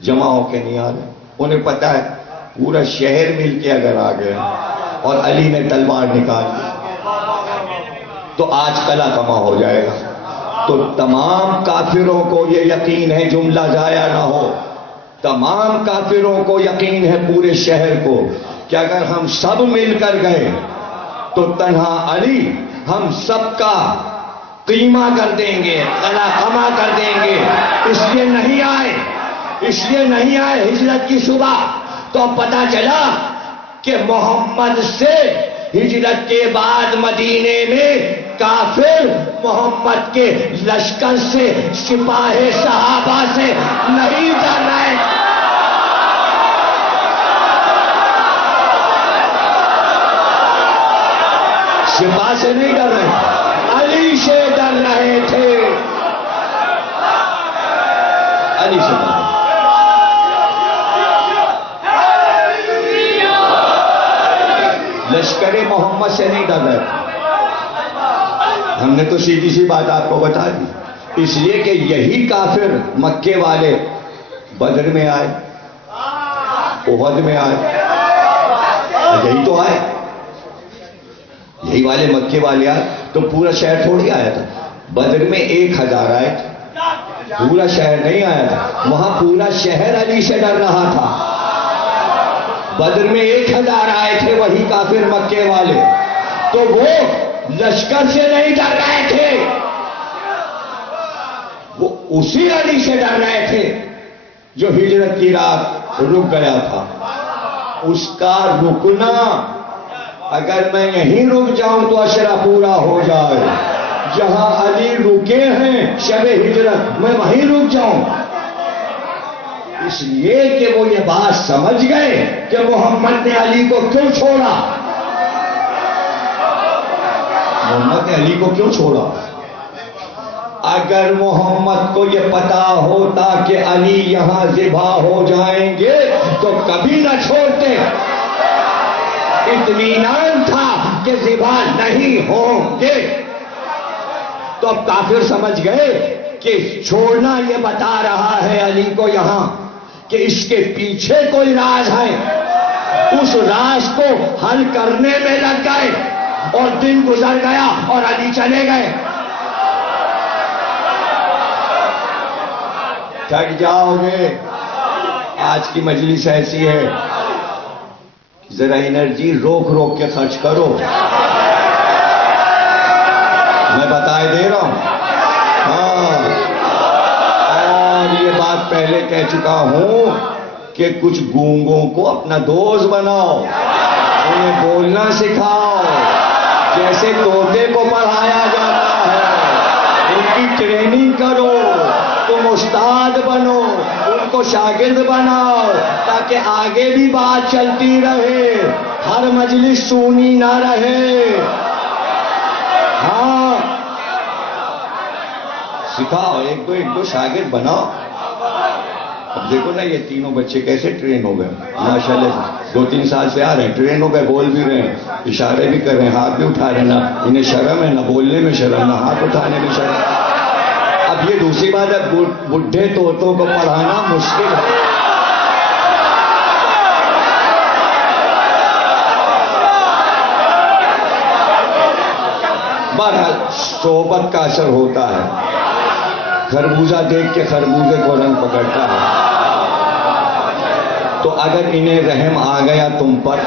جمع ہو کے نہیں آ رہے. انہیں پتا ہے پورا شہر مل کے اگر آ گیا اور علی نے تلوار نکال لی تو آج کلا کما ہو جائے گا. تو تمام کافروں کو یہ یقین ہے, جملہ ضائع نہ ہو, تمام کافروں کو یقین ہے, پورے شہر کو, کہ اگر ہم سب مل کر گئے تو تنہا علی ہم سب کا قیمہ کر دیں گے, کلا کما کر دیں گے. اس لیے نہیں آئے, اس لیے نہیں آئے ہجرت کی صبح. تو پتا چلا کہ محمد سے ہجرت کے بعد مدینے میں کافر محمد کے لشکر سے, سپاہ صحابہ سے نہیں ڈر رہے. سپاہ سے نہیں ڈر رہے, علی سے ڈر رہے تھے, علی سے ڈر رہے. لشکر محمد سے نہیں ڈر رہے تھے. ہم نے تو سیدھی سی بات آپ کو بتا دی, اس لیے کہ یہی کافر مکے والے بدر میں آئے, احد میں آئے, یہی تو آئے, یہی والے مکے والے آئے. تو پورا شہر تھوڑی آیا تھا. بدر میں 1000 آئے تھے, پورا شہر نہیں آیا تھا. وہاں پورا شہر علی سے ڈر رہا تھا. بدر میں 1000 آئے تھے وہی کافر مکے والے, تو وہ لشکر سے نہیں ڈر رہے تھے, وہ اسی علی سے ڈر رہے تھے جو ہجرت کی رات رک گیا تھا. اس کا رکنا, اگر میں یہیں رک جاؤں تو عشرہ پورا ہو جائے. جہاں علی رکے ہیں شب ہجرت, میں وہیں رک جاؤں. اس لیے کہ وہ یہ بات سمجھ گئے کہ محمد نے علی کو کیوں چھوڑا. محمد نے علی کو کیوں چھوڑا؟ اگر محمد کو یہ پتا ہوتا کہ علی یہاں ذبح ہو جائیں گے تو کبھی نہ چھوڑتے. اطمینان تھا کہ ذبح نہیں ہوں گے. تو اب کافر سمجھ گئے کہ چھوڑنا یہ بتا رہا ہے علی کو یہاں کہ اس کے پیچھے کوئی راز ہے. اس راز کو حل کرنے میں لگ گئے. اور دن گزر گیا اور علی چلے گئے. تھک جاؤ گے. آج کی مجلس ایسی ہے, ذرا انرجی روک روک کے خرچ کرو. میں بتائے دے رہا ہوں. ہاں, اور یہ بات پہلے کہہ چکا ہوں کہ کچھ گونگوں کو اپنا دوست بناؤ, انہیں بولنا سکھاؤ جیسے طوطے کو پڑھایا جاتا ہے. ان کی ٹریننگ کرو, تم استاد بنو, ان کو شاگرد بناؤ تاکہ آگے بھی بات چلتی رہے, ہر مجلس سونی نہ رہے. ہاں سکھاؤ, ایک دو شاگرد بناؤ. اب دیکھو نا یہ تینوں بچے کیسے ٹرین ہو گئے ماشاءاللہ. 2-3 سال سے آ رہے ہیں, ٹرین ہو گئے, بول بھی رہے ہیں, اشارے بھی کر رہے ہیں, ہاتھ بھی اٹھا رہے ہیں. نہ انہیں شرم ہے, نہ بولنے میں شرم, نہ ہاتھ اٹھانے میں شرم. اب یہ دوسری بات ہے, بڈھے طوطوں کو پڑھانا مشکل ہے. بہرحال صحبت کا اثر ہوتا ہے. خربوزہ دیکھ کے خربوزے کو رنگ پکڑتا ہے. تو اگر انہیں رحم آ گیا تم پر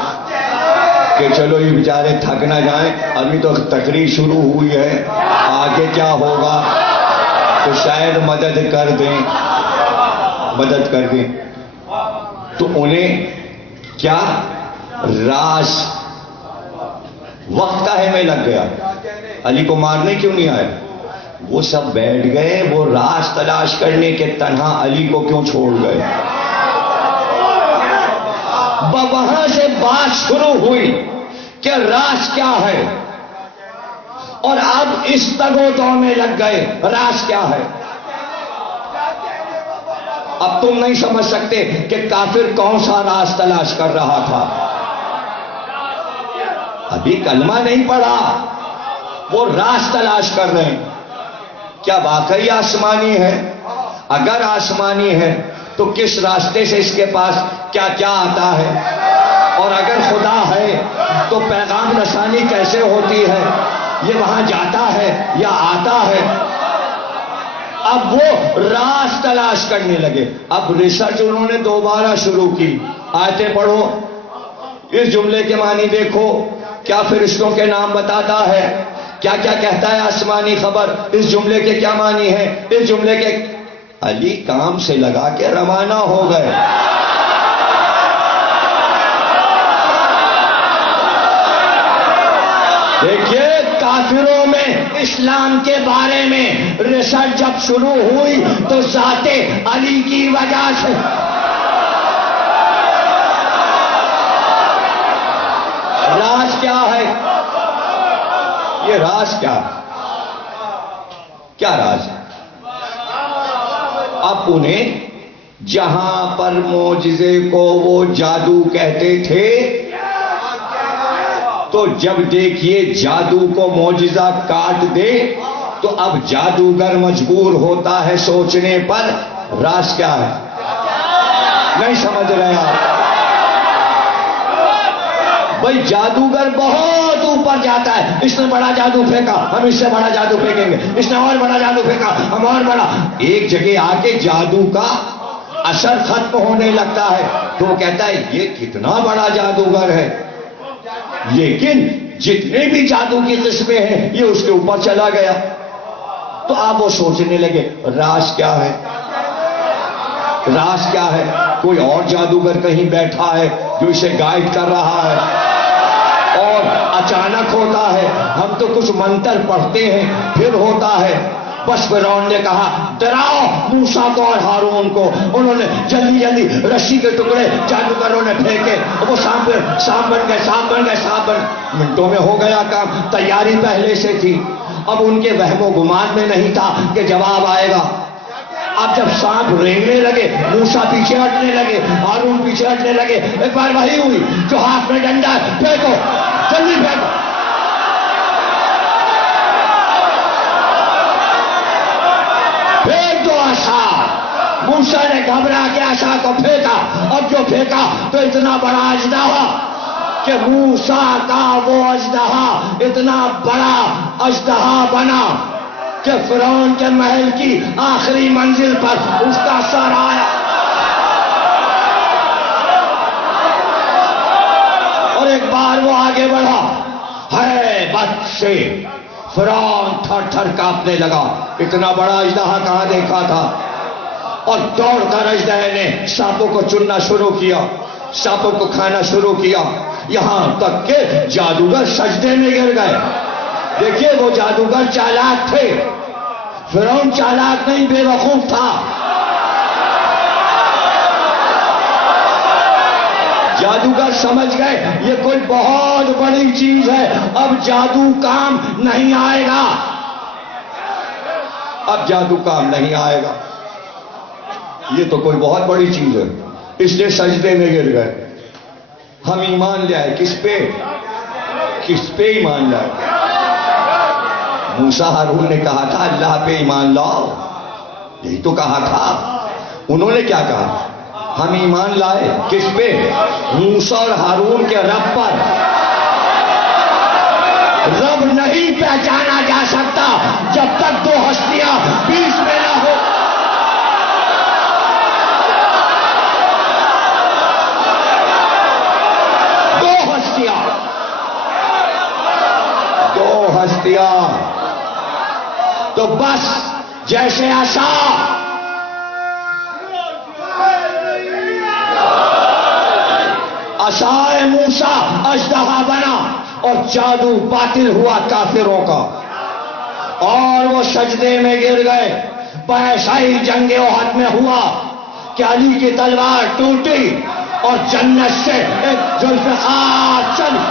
کہ چلو یہ بیچارے تھک نہ جائیں, ابھی تو تقریر شروع ہوئی ہے, آگے کیا ہوگا, تو شاید مدد کر دیں. تو انہیں کیا راز وقت کا ہے میں لگ گیا. علی کو مارنے کیوں نہیں آئے؟ وہ سب بیٹھ گئے, وہ راز تلاش کرنے کے تنہا علی کو کیوں چھوڑ گئے؟ وہاں سے بات شروع ہوئی کہ راز کیا ہے, اور اب اس تگو میں لگ گئے راز کیا ہے. اب تم نہیں سمجھ سکتے کہ کافر کون سا راز تلاش کر رہا تھا. ابھی کلمہ نہیں پڑھا, وہ راز تلاش کر رہے ہیں. کیا واقعی آسمانی ہے؟ اگر آسمانی ہے تو کس راستے سے اس کے پاس کیا کیا آتا ہے, اور اگر خدا ہے تو پیغام رسانی کیسے ہوتی ہے, یہ وہاں جاتا ہے یا آتا ہے. اب وہ راز تلاش کرنے لگے. اب ریسرچ انہوں نے دوبارہ شروع کی. آیتیں پڑھو, اس جملے کے معنی دیکھو, کیا فرشتوں کے نام بتاتا ہے, کیا کیا کہتا ہے آسمانی خبر, اس جملے کے کیا معنی ہے, اس جملے کے. علی کام سے لگا کے روانہ ہو گئے. دیکھیے کافروں میں اسلام کے بارے میں ریسرچ جب شروع ہوئی تو ذات علی کی وجہ سے. راز کیا ہے یہ, راز کیا راز ہے؟ اب انہیں جہاں پر معجزے کو وہ جادو کہتے تھے, تو جب دیکھیے جادو کو معجزہ کاٹ دے تو اب جادوگر مجبور ہوتا ہے سوچنے پر راز کیا ہے. نہیں سمجھ رہے آپ؟ بھائی جادوگر بہت اوپر جاتا ہے, اس نے بڑا جادو پھینکا, ہم اس سے بڑا جادو پھینکیں گے, اس نے اور بڑا جادو پھینکا, ہم اور بڑا. ایک جگہ آ کے جادو کا اثر ختم ہونے لگتا ہے تو وہ کہتا ہے یہ کتنا بڑا جادوگر ہے, لیکن جتنے بھی جادو کی قسمیں ہیں یہ اس کے اوپر چلا گیا. تو آپ وہ سوچنے لگے راز کیا ہے, راز کیا ہے. کوئی اور جادوگر کہیں بیٹھا ہے جو اسے گائیڈ کر رہا ہے, اور اچانک ہوتا ہے, ہم تو کچھ منتر پڑھتے ہیں پھر ہوتا ہے. بس فرعون نے کہا ڈراؤ موسیٰ کو اور ہارون کو. انہوں نے جلدی جلدی رسی کے ٹکڑے جادوگروں نے پھینکے, وہ سانپ بن گئے. منٹوں میں ہو گیا کام, تیاری پہلے سے تھی. اب ان کے وہم و گمان میں نہیں تھا کہ جواب آئے گا. اب جب سانپ رینگنے لگے, موسیٰ پیچھے ہٹنے لگے, ہارون پیچھے ہٹنے لگے, ایک بار وہی ہوئی جو ہاتھ میں ڈنڈا ہے, پھینکو, جلدی پھینکو. پھینک دو عصا. موسیٰ نے گھبرا کے عصا کو پھینکا, اور جو پھینکا تو اتنا بڑا اژدہا کہ موسیٰ کا وہ اژدہا اتنا بڑا اژدہا بنا کہ فرعون کے محل کی آخری منزل پر اس کا سر آیا اور ایک بار وہ آگے بڑھا ہے بت سے فرعون تھر تھر کانپنے لگا. اتنا بڑا اژدہا کہاں دیکھا تھا. اور دوڑ کر اژدہے نے سانپوں کو چننا شروع کیا, سانپوں کو کھانا شروع کیا, یہاں تک کہ جادوگر سجدے میں گر گئے. دیکھیے وہ جادوگر چالاک تھے, فرعون چالاک نہیں بے وقوف تھا. جادوگر سمجھ گئے یہ کوئی بہت بڑی چیز ہے, اب جادو کام نہیں آئے گا, اب جادو کام نہیں آئے گا, یہ تو کوئی بہت بڑی چیز ہے. اس لیے سجدے میں گر گئے. ہم ایمان لے آئے کس پہ, کس پہ ایمان لائے. موسیٰ ہارون نے کہا تھا اللہ پہ ایمان لاؤ, یہی تو کہا تھا. انہوں نے کیا کہا, ہم ایمان لائے کس پہ, موسیٰ اور ہارون کے رب پر. رب نہیں پہچانا جا سکتا جب تک دو ہستیاں بیچ میں نہ ہو. دو ہستیاں تو بس جیسے عصا عصائے موسیٰ اژدہا بنا اور جادو باطل ہوا کافروں کا, اور وہ سجدے میں گر گئے. ایسا ہی جنگ احد میں ہوا کہ علی کی تلوار ٹوٹی اور جنت سے ایک ذوالفقار چلی.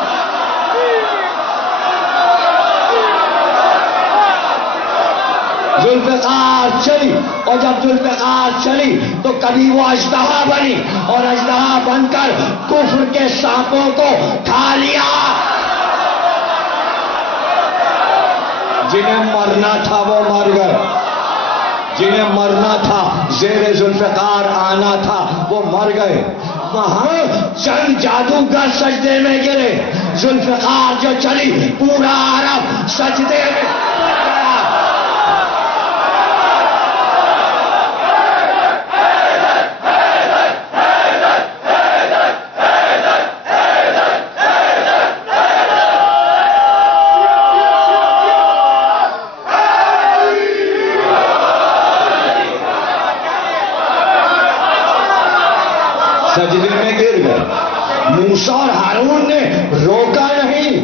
ذوالفقار چلی, اور جب ذوالفقار چلی تو کبھی وہ اژدہا بنی اور اژدہا بن کر کفر کے سانپوں کو کھا لیا. جنہیں مرنا تھا وہ مر گئے, جنہیں مرنا تھا زیر ذوالفقار آنا تھا وہ مر گئے. وہاں چند جادوگر سجدے میں گرے, ذوالفقار جو چلی پورا عرب سجدے میں. سجدے میں گر گئے. موسیٰ اور ہارون نے روکا نہیں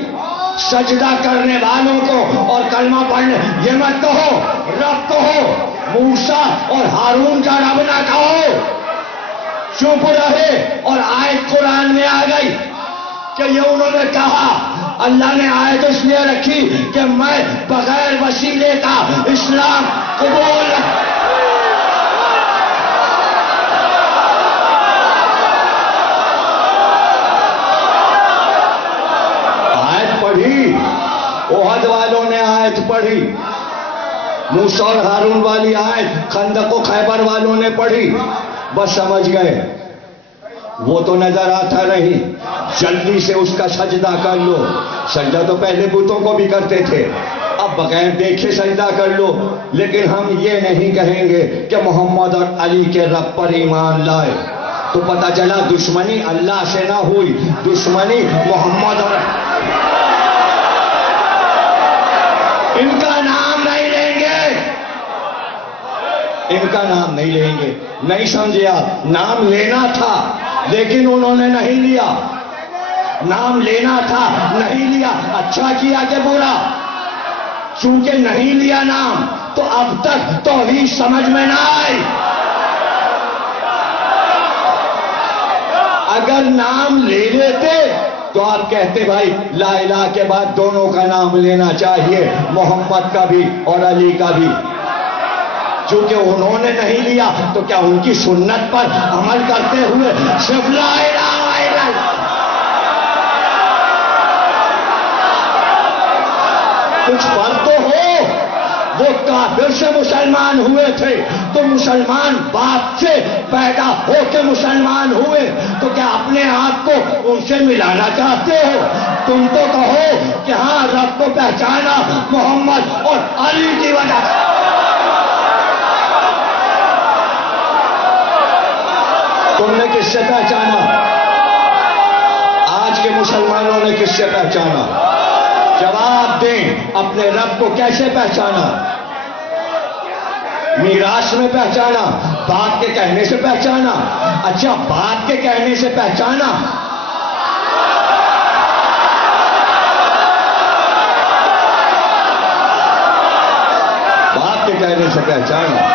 سجدہ کرنے والوں کو اور کلمہ پڑھنے. یہ مت کہو رب کہو, موسیٰ اور ہارون کا رب نہ کہو. چپ رہے اور آیت قرآن میں آ گئی کہ یہ انہوں نے کہا. اللہ نے آیت اس لیے رکھی کہ میں بغیر وسیلے کا اسلام قبول پڑھی. احد والوں نے آیت پڑھی, موسیٰ اور ہارون والی آیت خندق و خیبر والوں نے پڑھی, بس سمجھ گئے وہ تو نظر آتا نہیں, جلدی سے اس کا سجدہ کر لو. سجدہ تو پہلے بتوں کو بھی کرتے تھے, اب بغیر دیکھے سجدہ کر لو. لیکن ہم یہ نہیں کہیں گے کہ محمد اور علی کے رب پر ایمان لائے. تو پتہ چلا دشمنی اللہ سے نہ ہوئی, دشمنی محمد اور ان کا نام نہیں لیں گے, ان کا نام نہیں لیں گے. نہیں سمجھے آپ, نام لینا تھا لیکن انہوں نے نہیں لیا. نام لینا تھا نہیں لیا. اچھا کیا کہ برا, چونکہ نہیں لیا نام تو اب تک توحید سمجھ میں نہ آئی. اگر نام لے لیتے تو آپ کہتے بھائی لا الہ کے بعد دونوں کا نام لینا چاہیے, محمد کا بھی اور علی کا بھی. چونکہ انہوں نے نہیں لیا تو کیا ان کی سنت پر عمل کرتے ہوئے صرف لا الہ الا اللہ. کچھ فرق تو ہو. وہ کافر سے مسلمان ہوئے تھے، تو مسلمان باپ سے پیدا ہو کے مسلمان ہوئے، تو کیا اپنے آپ کو ان سے ملانا چاہتے ہو؟ تم تو کہو کہ ہاں رب کو پہچانا محمد اور علی کی وجہ سے۔ تم نے کس سے پہچانا؟ آج کے مسلمانوں نے کس سے پہچانا؟ جواب دیں، اپنے رب کو کیسے پہچانا؟ میراث میں پہچانا؟ باپ کے کہنے سے پہچانا؟ اچھا، باپ کے کہنے سے پہچانا؟ باپ کے کہنے سے پہچانا۔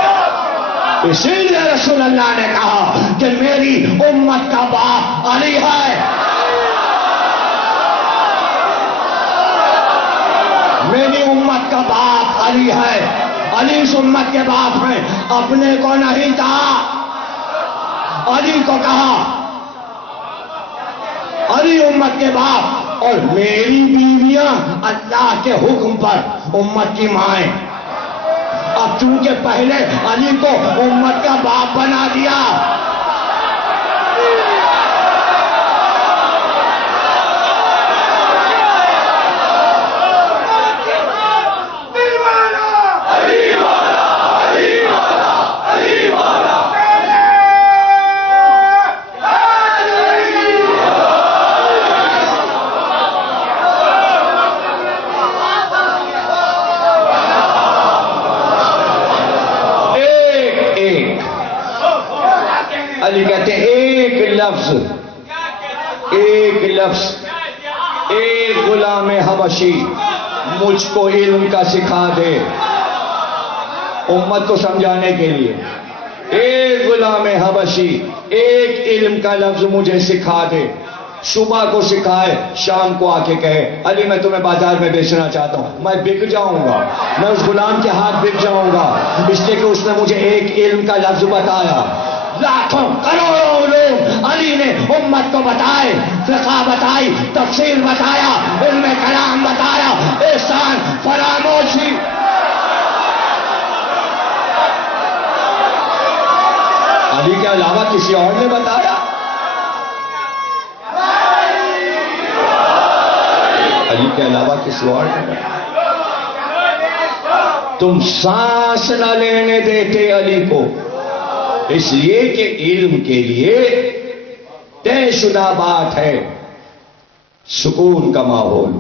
اسی لیے رسول اللہ نے کہا کہ میری امت کا باپ علی ہے، میری امت کا باپ علی ہے، علی اس امت کے باپ ہیں، اپنے کو نہیں کہا، علی کو کہا، علی امت کے باپ، اور میری بیویاں اللہ کے حکم پر امت کی مائیں۔ اب چونکہ پہلے علی کو امت کا باپ بنا دیا، علی کہتے ہیں ایک لفظ، ایک غلام حبشی مجھ کو علم کا سکھا دے، امت کو سمجھانے کے لیے ایک غلام حبشی ایک علم کا لفظ مجھے سکھا دے، صبح کو سکھائے، شام کو آ کے کہے علی میں تمہیں بازار میں بیچنا چاہتا ہوں، میں بک جاؤں گا، میں اس غلام کے ہاتھ بک جاؤں گا، اس لیے کہ اس نے مجھے ایک علم کا لفظ بتایا۔ لاکھوں کروڑوں علوم علی نے امت کو بتائے، فقہ بتائی، تفسیر بتایا، علم کلام بتایا، احسان، فراموشی۔ علی کے علاوہ کسی اور نے بتایا؟ علی کے علاوہ کسی اور نے بتایا؟ تم سانس نہ لینے دیتے علی کو، اس لیے کہ علم کے لیے طے شدہ بات ہے سکون کا ماحول،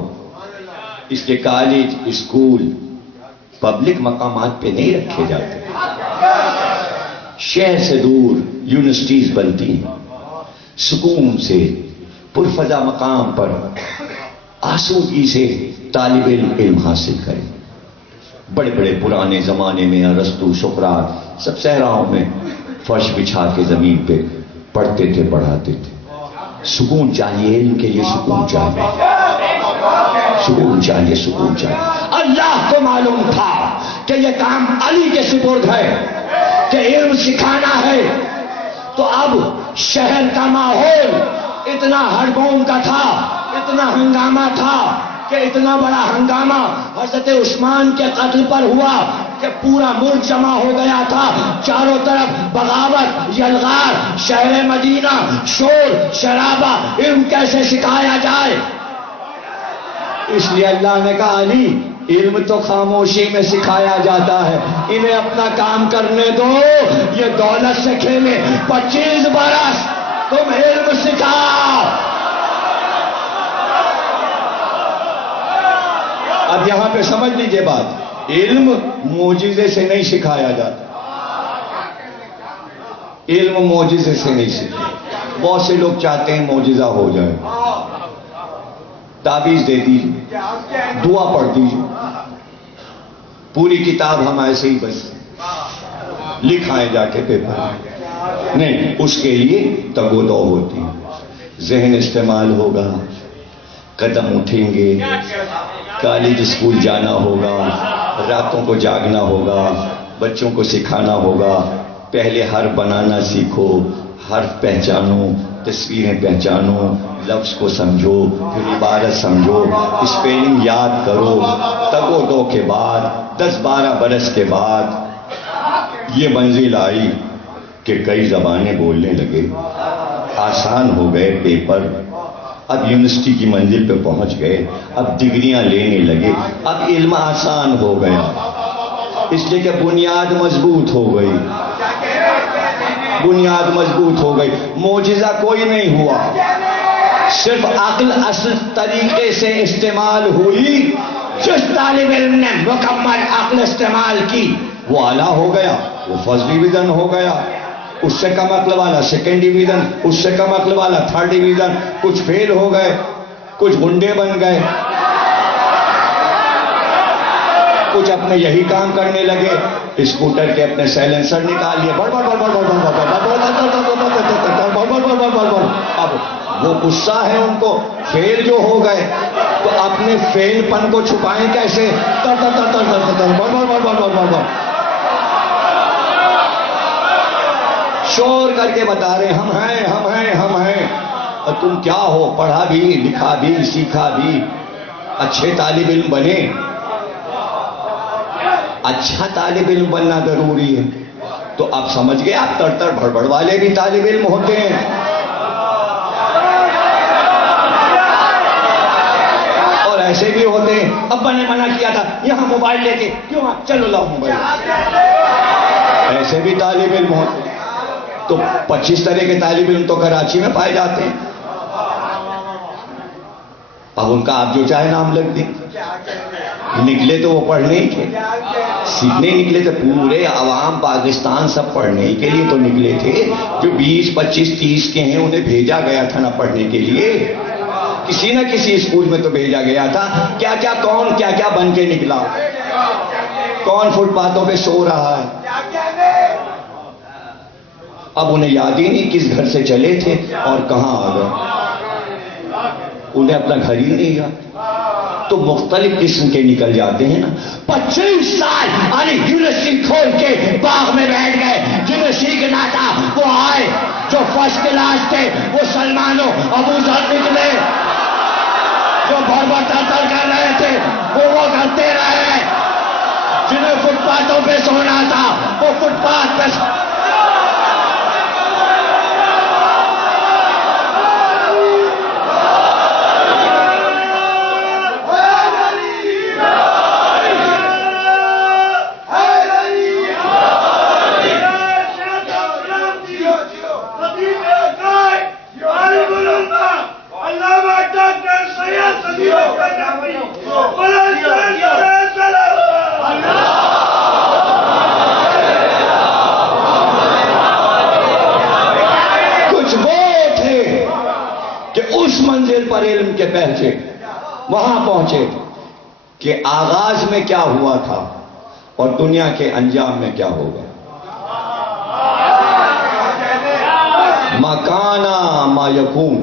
اس لیے کالج، اسکول پبلک مقامات پہ نہیں رکھے جاتے، شہر سے دور یونیورسٹیز بنتی ہیں، سکون سے پرفضا مقام پر آسودگی سے طالب علم حاصل کریں۔ بڑے بڑے پرانے زمانے میں ارسطو، سقراط سب صحراؤں میں فرش بچھا کے زمین پہ پڑھتے تھے، پڑھاتے تھے۔ سکون چاہیے، علم کے لیے سکون چاہیے، سکون چاہیے، سکون چاہیے۔ اللہ کو معلوم تھا کہ یہ کام علی کے سپرد ہے، کہ علم سکھانا ہے، تو اب شہر کا ماحول اتنا ہڑبون کا تھا، اتنا ہنگامہ تھا کہ اتنا بڑا ہنگامہ حضرت عثمان کے قتل پر ہوا کہ پورا ملک جمع ہو گیا تھا، چاروں طرف بغاوت، یلغار، شہر مدینہ، شور شرابہ، علم کیسے سکھایا جائے؟ اس لیے اللہ نے کہا علی علم تو خاموشی میں سکھایا جاتا ہے، انہیں اپنا کام کرنے دو، یہ دولت سے کھیلے، 25 برس تم علم سکھاؤ۔ اب یہاں پہ سمجھ لیجئے بات، علم معجزے سے نہیں سکھایا جاتا، علم معجزے سے نہیں سکھایا۔ بہت سے لوگ چاہتے ہیں معجزہ ہو جائے، تعویذ دے دیجیے، دعا پڑھ دیجیے، پوری کتاب ہم ایسے ہی بس لکھائیں جا کے پیپر، نہیں، اس کے لیے تگ و دو ہوتی ہے، ذہن استعمال ہوگا، قدم اٹھیں گے، کالج اسکول جانا ہوگا، راتوں کو جاگنا ہوگا، بچوں کو سکھانا ہوگا، پہلے حرف بنانا سیکھو، حرف پہچانو، تصویریں پہچانو، لفظ کو سمجھو، پھر عبارت سمجھو، اسپیلنگ یاد کرو، تگ و دو کے بعد 10-12 برس کے بعد یہ منزل آئی کہ کئی زبانیں بولنے لگے، آسان ہو گئے پیپر، اب یونیورسٹی کی منزل پہ پہنچ گئے، اب ڈگریاں لینے لگے، اب علم آسان ہو گیا، اس لیے کہ بنیاد مضبوط ہو گئی، بنیاد مضبوط ہو گئی۔ معجزہ کوئی نہیں ہوا، صرف عقل اصل طریقے سے استعمال ہوئی۔ جس طالب علم نے مکمل عقل استعمال کی وہ اعلیٰ ہو گیا، وہ فرسٹ ڈویژن ہو گیا، اس سے کم عقل والا سیکنڈ ڈویژن، اس سے کم عقل والا تھرڈ ڈویژن، کچھ فیل ہو گئے، کچھ گنڈے بن گئے، کچھ اپنے یہی کام کرنے لگے، اسکوٹر کے اپنے سائلنسر نکال لیے، اب وہ غصہ ہے ان کو، فیل جو ہو گئے تو اپنے فیل پن کو چھپائیں کیسے؟ شور کر کے بتا رہے ہم ہیں ہم ہیں ہم ہیں، اور تم کیا ہو؟ پڑھا بھی، لکھا بھی، سیکھا بھی، اچھے طالب علم بنے۔ اچھا طالب علم بننا ضروری ہے، تو اب سمجھ گئے آپ تڑ بڑبڑ والے بھی طالب علم ہوتے ہیں، اور ایسے بھی ہوتے ہیں۔ ابا نے منع کیا تھا یہاں موبائل لے کے کیوں، چلو لاؤ موبائل، ایسے بھی طالب علم ہوتے ہیں۔ تو 25 طرح کے طالب علم تو کراچی میں پائے جاتے ہیں، اب ان کا آپ جو چاہے نام لگ دیں، نکلے تو وہ پڑھنے ہی تھے، سیکھنے نکلے تھے، پورے عوام پاکستان سب پڑھنے کے لیے تو نکلے تھے، جو 20 25 30 کے ہیں انہیں بھیجا گیا تھا نا پڑھنے کے لیے، کسی نہ کسی اسکول میں تو بھیجا گیا تھا۔ کیا کیا کون کیا کیا بن کے نکلا، کون فٹ پاتھوں پہ سو رہا ہے، اب انہیں یاد ہی نہیں کس گھر سے چلے تھے اور کہاں آ گئے، انہیں اپنا گھر ہی نہیں یاد۔ تو مختلف قسم کے نکل جاتے ہیں نا۔ 25 سال علی یونیورسٹی کھول کے باغ میں بیٹھ گئے، جنہیں سیکھنا تھا وہ آئے، جو فرسٹ کلاس تھے وہ سلمان و ابو ذر نکلے، جو بھر کر رہے تھے وہ کرتے رہے، جنہیں فٹ پاتھوں پہ سونا تھا وہ فٹ پاتھ پہ پر علم کے پہنچے، وہاں پہنچے کہ آغاز میں کیا ہوا تھا اور دنیا کے انجام میں کیا ہوگا۔ مکانا ما یکون،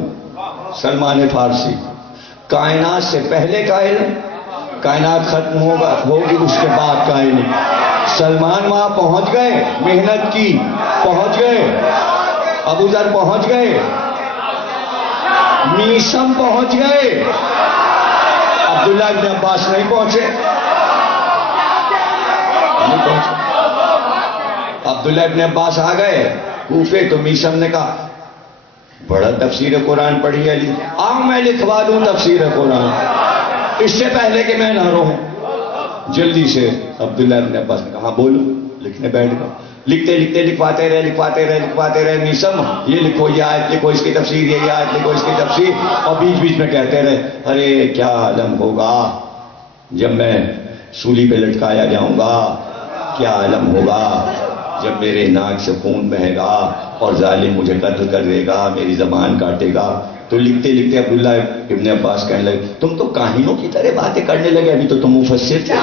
سلمان فارسی، کائنات سے پہلے کا علم، کائنات ختم ہوگی اس کے بعد کا علم۔ سلمان وہاں پہنچ گئے، محنت کی، پہنچ گئے، ابو ذر پہنچ گئے، میسم پہنچ گئے، عبداللہ ابن عباس نہیں پہنچے، عبداللہ ابن عباس آ گئے کوفے، تو میسم نے کہا بڑا تفسیر قرآن پڑھی ہے، آؤ میں لکھوا دوں تفسیر قرآن، اس سے پہلے کہ میں نہ رہوں۔ جلدی سے عبداللہ ابن عباس نے کہا بولو، لکھنے بیٹھ گئے، لکھتے لکھتے لکھواتے رہے میسم یہ لکھو، یہ آیت لکھو اس کی تفسیر، یہ آیت لکھو اس کی تفسیر، اور بیچ بیچ میں کہتے رہے ارے کیا عالم ہوگا جب میں سولی پہ لٹکایا جاؤں گا، کیا عالم ہوگا جب میرے ناک سے خون بہے گا اور ظالم مجھے قتل کر دے گا، میری زبان کاٹے گا۔ تو لکھتے لکھتے عبداللہ ابن عباس کہنے لگے تم تو کاہنوں کی طرح باتیں کرنے لگے، ابھی تو تم مفسر تھے۔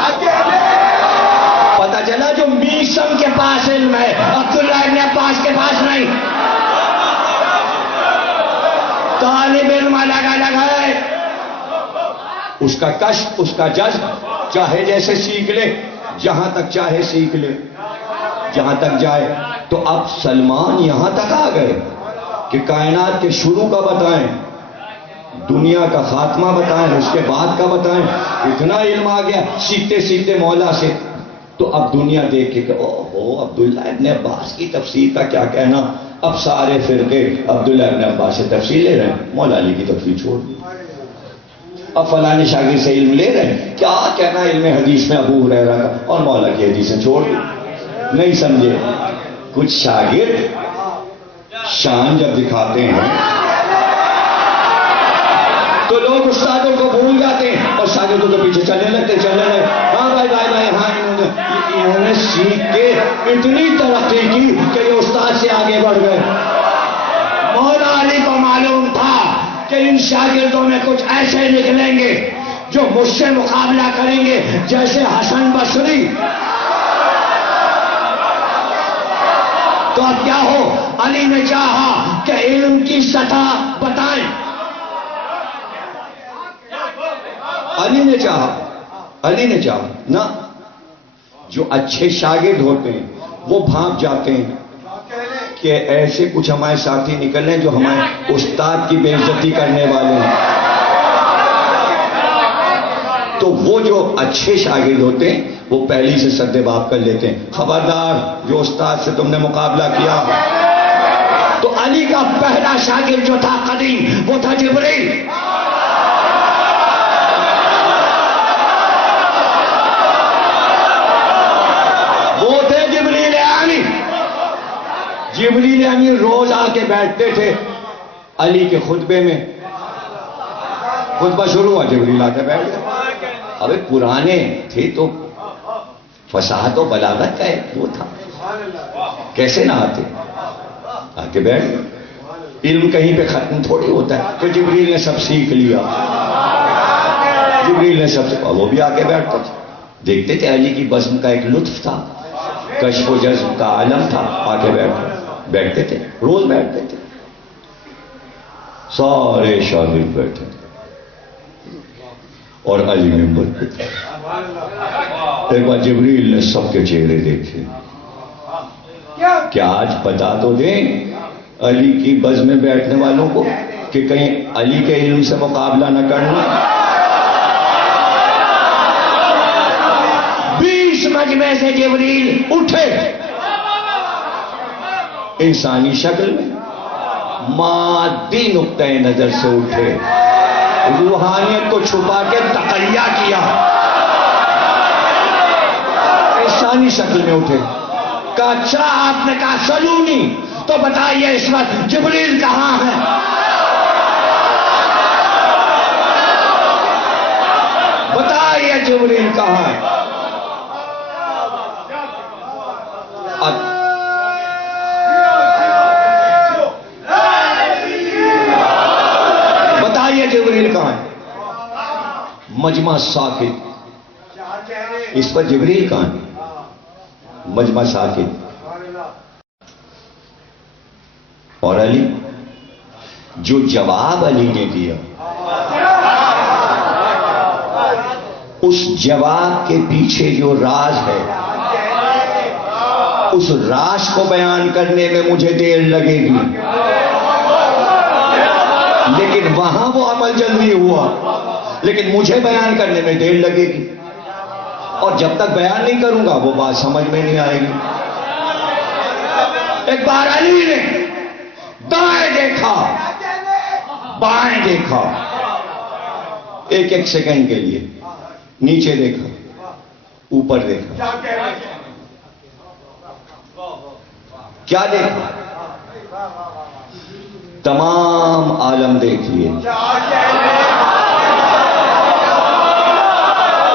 پتا چلا جو میسم کے پاس علم ہے عبداللہ ابن عباس کے پاس نہیں۔ طالب علم الگ الگ ہے، اس کا کشف، اس کا جذب، چاہے جیسے سیکھ لے، جہاں تک چاہے سیکھ لے، جہاں تک جائے۔ تو اب سلمان یہاں تک آ گئے کہ کائنات کے شروع کا بتائیں، دنیا کا خاتمہ بتائیں، اس کے بعد کا بتائیں. اتنا علم آ گیا سیکھتے سیکھتے مولا سے. تو اب دنیا دیکھ کے کہ اوہو عبداللہ ابن عباس کی تفسیر کا کیا کہنا. اب سارے فرقے عبداللہ ابن عباس سے تفسیر لے رہے ہیں، مولا علی کی تفسیر چھوڑ دی. اب فلاں شاگرد سے علم لے رہے ہیں، کیا کہنا علم حدیث میں ابو ہریرہ کا، اور مولا کی حدیثیں چھوڑ دی. نہیں سمجھے. کچھ شاگرد شان جب دکھاتے ہیں تو لوگ استادوں کو بھول جاتے ہیں اور شاگردوں کے پیچھے چلنے لگتے. ہاں بھائی ہاں انہوں نے سیکھ کے اتنی ترقی کی کہ یہ استاد سے آگے بڑھ گئے. مولا علی کو معلوم تھا کہ ان شاگردوں میں کچھ ایسے نکلیں گے جو مجھ سے مقابلہ کریں گے، جیسے حسن بصری. تو اب کیا ہو، علی نے چاہا کہ علم کی سطح بتائیں. علی نے چاہا نہ. جو اچھے شاگرد ہوتے ہیں وہ بھانپ جاتے ہیں کہ ایسے کچھ ہمارے ساتھی نکل رہے ہیں جو ہمارے استاد کی بے عزتی کرنے والے ہیں. تو وہ جو اچھے شاگرد ہوتے ہیں وہ پہلی سے سد باب کر لیتے ہیں، خبردار جو استاد سے تم نے مقابلہ کیا. تو علی کا پہلا شاگرد جو تھا قدیم، وہ تھا جبریل. وہ تھے جبریل امین روز آ کے بیٹھتے تھے علی کے خطبے میں. خطبہ شروع ہوا، جبریل آ کے بیٹھ گئے. اب پرانے تھے تو فصاحت و بلاغت کا ایک وہ تھا، کیسے نہ آتے، آ کے بیٹھ گئے. علم کہیں پہ ختم تھوڑی ہوتا ہے. تو جبریل نے سب سیکھ لیا، جبریل نے سب سے، وہ بھی آ کے بیٹھتے تھے. دیکھتے تھے علی کی بزم کا ایک لطف تھا، کشف و جذب کا عالم تھا. آ کے بیٹھتے تھے، روز بیٹھتے تھے. سارے شاگرد بیٹھے تھے اور علی ممبر پہ تھے. ایک بار جبریل نے سب کے چہرے دیکھے. کیا آج بتا تو دیں علی کی بز میں بیٹھنے والوں کو کہ کہیں علی کے علم سے مقابلہ نہ کرنا. 20 مجمع سے جبریل اٹھے انسانی شکل میں، مادی نقطۂ نظر سے اٹھے، روحانیت کو چھپا کے تقیہ کیا، انسانی شکل میں اٹھے. کہا اچھا آپ نے کہا سلونی، تو بتائیے اس وقت جبریل کہاں ہے؟ بتائیے جبریل کہاں ہے؟ بتائیے جبریل کہاں ہے؟ مجمع ساکت. اس پر جبریل کہاں ہے؟ مجمع ساکت. اور علی، جو جواب علی نے دیا، اس جواب کے پیچھے جو راز ہے، اس راز کو بیان کرنے میں مجھے دیر لگے گی، لیکن وہاں وہ عمل جلدی ہوا، لیکن مجھے بیان کرنے میں دیر لگے گی. اور جب تک بیان نہیں کروں گا وہ بات سمجھ میں نہیں آئے گی. ایک بار علی نے دائیں دیکھا، بائیں دیکھا، ایک سیکنڈ کے لیے، نیچے دیکھا، اوپر دیکھا. کیا دیکھا؟ تمام عالم دیکھ لیے.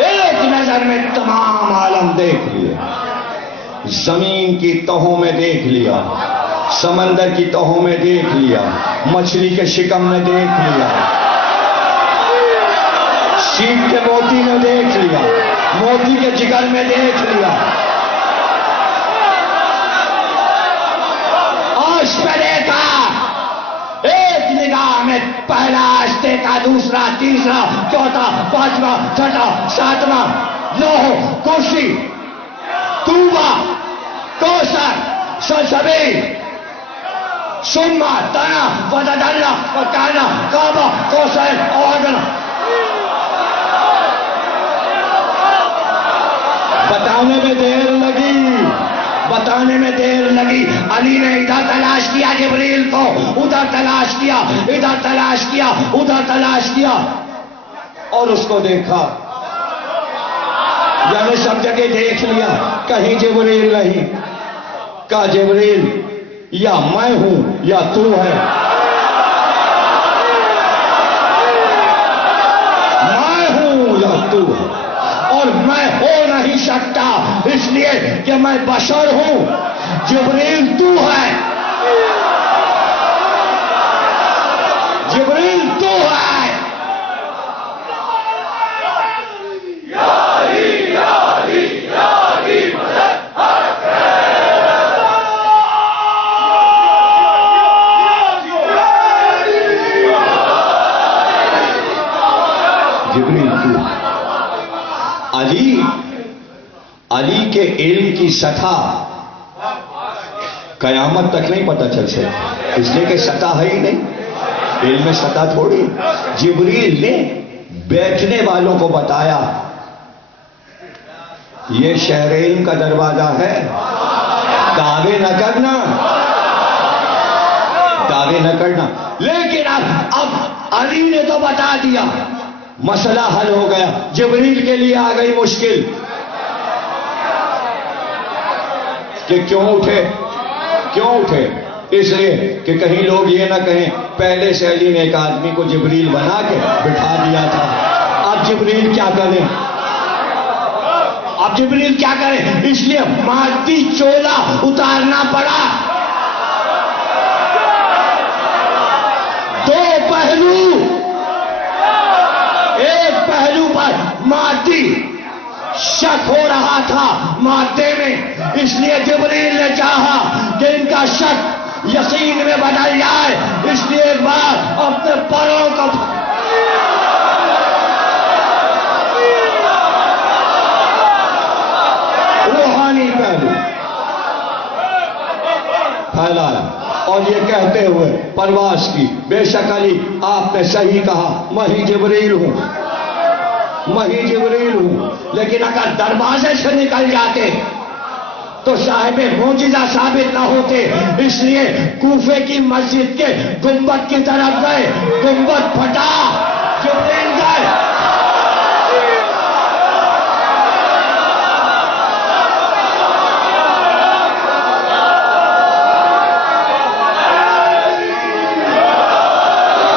ایک نظر میں تمام عالم دیکھ لیے. زمین کی تہوں میں دیکھ لیا، سمندر کی تہوں میں دیکھ لیا، مچھلی کے شکم میں دیکھ لیا، سیپ کے موتی میں دیکھ لیا، موتی کے جگر میں دیکھ لیا، آش پہ دیکھا. ایک نگاہ میں پہلا آش دیکھا، دوسرا، تیسرا، چوتھا، پانچواں، چھٹا، ساتواں، لوہ، کرسی، طوبہ، کوثر، سلسبیل. ثم دنا فتدلى فكان قاب قوسين او ادنى. بتانے میں دیر لگی، بتانے میں دیر لگی. علی نے ادھر تلاش کیا جبریل کو، ادھر تلاش کیا، ادھر تلاش کیا، ادھر تلاش کیا، اور اس کو دیکھا. یعنی سب جگہ دیکھ لیا، کہیں جبریل نہیں. کہا جبریل یا میں ہوں یا تو ہے. میں ہوں یا تو ہے، اور میں ہو نہیں سکتا اس لیے کہ میں بشر ہوں. جبریل تو ہے، جبریل تو ہے. جبریل تو. علی کے علم کی سطح قیامت تک نہیں پتہ چل سکتی، اس لیے کہ سطح ہے ہی نہیں. علم میں سطح تھوڑی. جبریل نے بیٹھنے والوں کو بتایا یہ شہر علم کا دروازہ ہے، دعوے نہ کرنا، دعوے نہ کرنا. لیکن اب علی نے تو بتا دیا، مسئلہ حل ہو گیا. جبریل کے لیے آ گئی مشکل کہ کیوں اٹھے، کیوں اٹھے؟ اس لیے کہ کہیں لوگ یہ نہ کہیں پہلے سے علی نے ایک آدمی کو جبریل بنا کے بٹھا دیا تھا، اب جبریل کیا کریں، اب جبریل کیا کریں. اس لیے مادی چولا اتارنا پڑا. دو پہلو، ایک پہلو پر مادی شک ہو رہا تھا مادے میں، اس لیے جبریل نے چاہا کہ ان کا شک یقین میں بدل جائے. اس لیے ایک بار اپنے پروں کو روحانی پہلو پھیلایا اور یہ کہتے ہوئے پرواز کی، بے شک علی آپ نے صحیح کہا، میں ہی جبریل ہوں، میں ہی جبریل ہوں. لیکن اگر دروازے سے نکل جاتے تو صاحب معجزہ ثابت نہ ہوتے. اس لیے کوفے کی مسجد کے گنبد کی طرف گئے، گنبد پھٹا، جبریل گئے.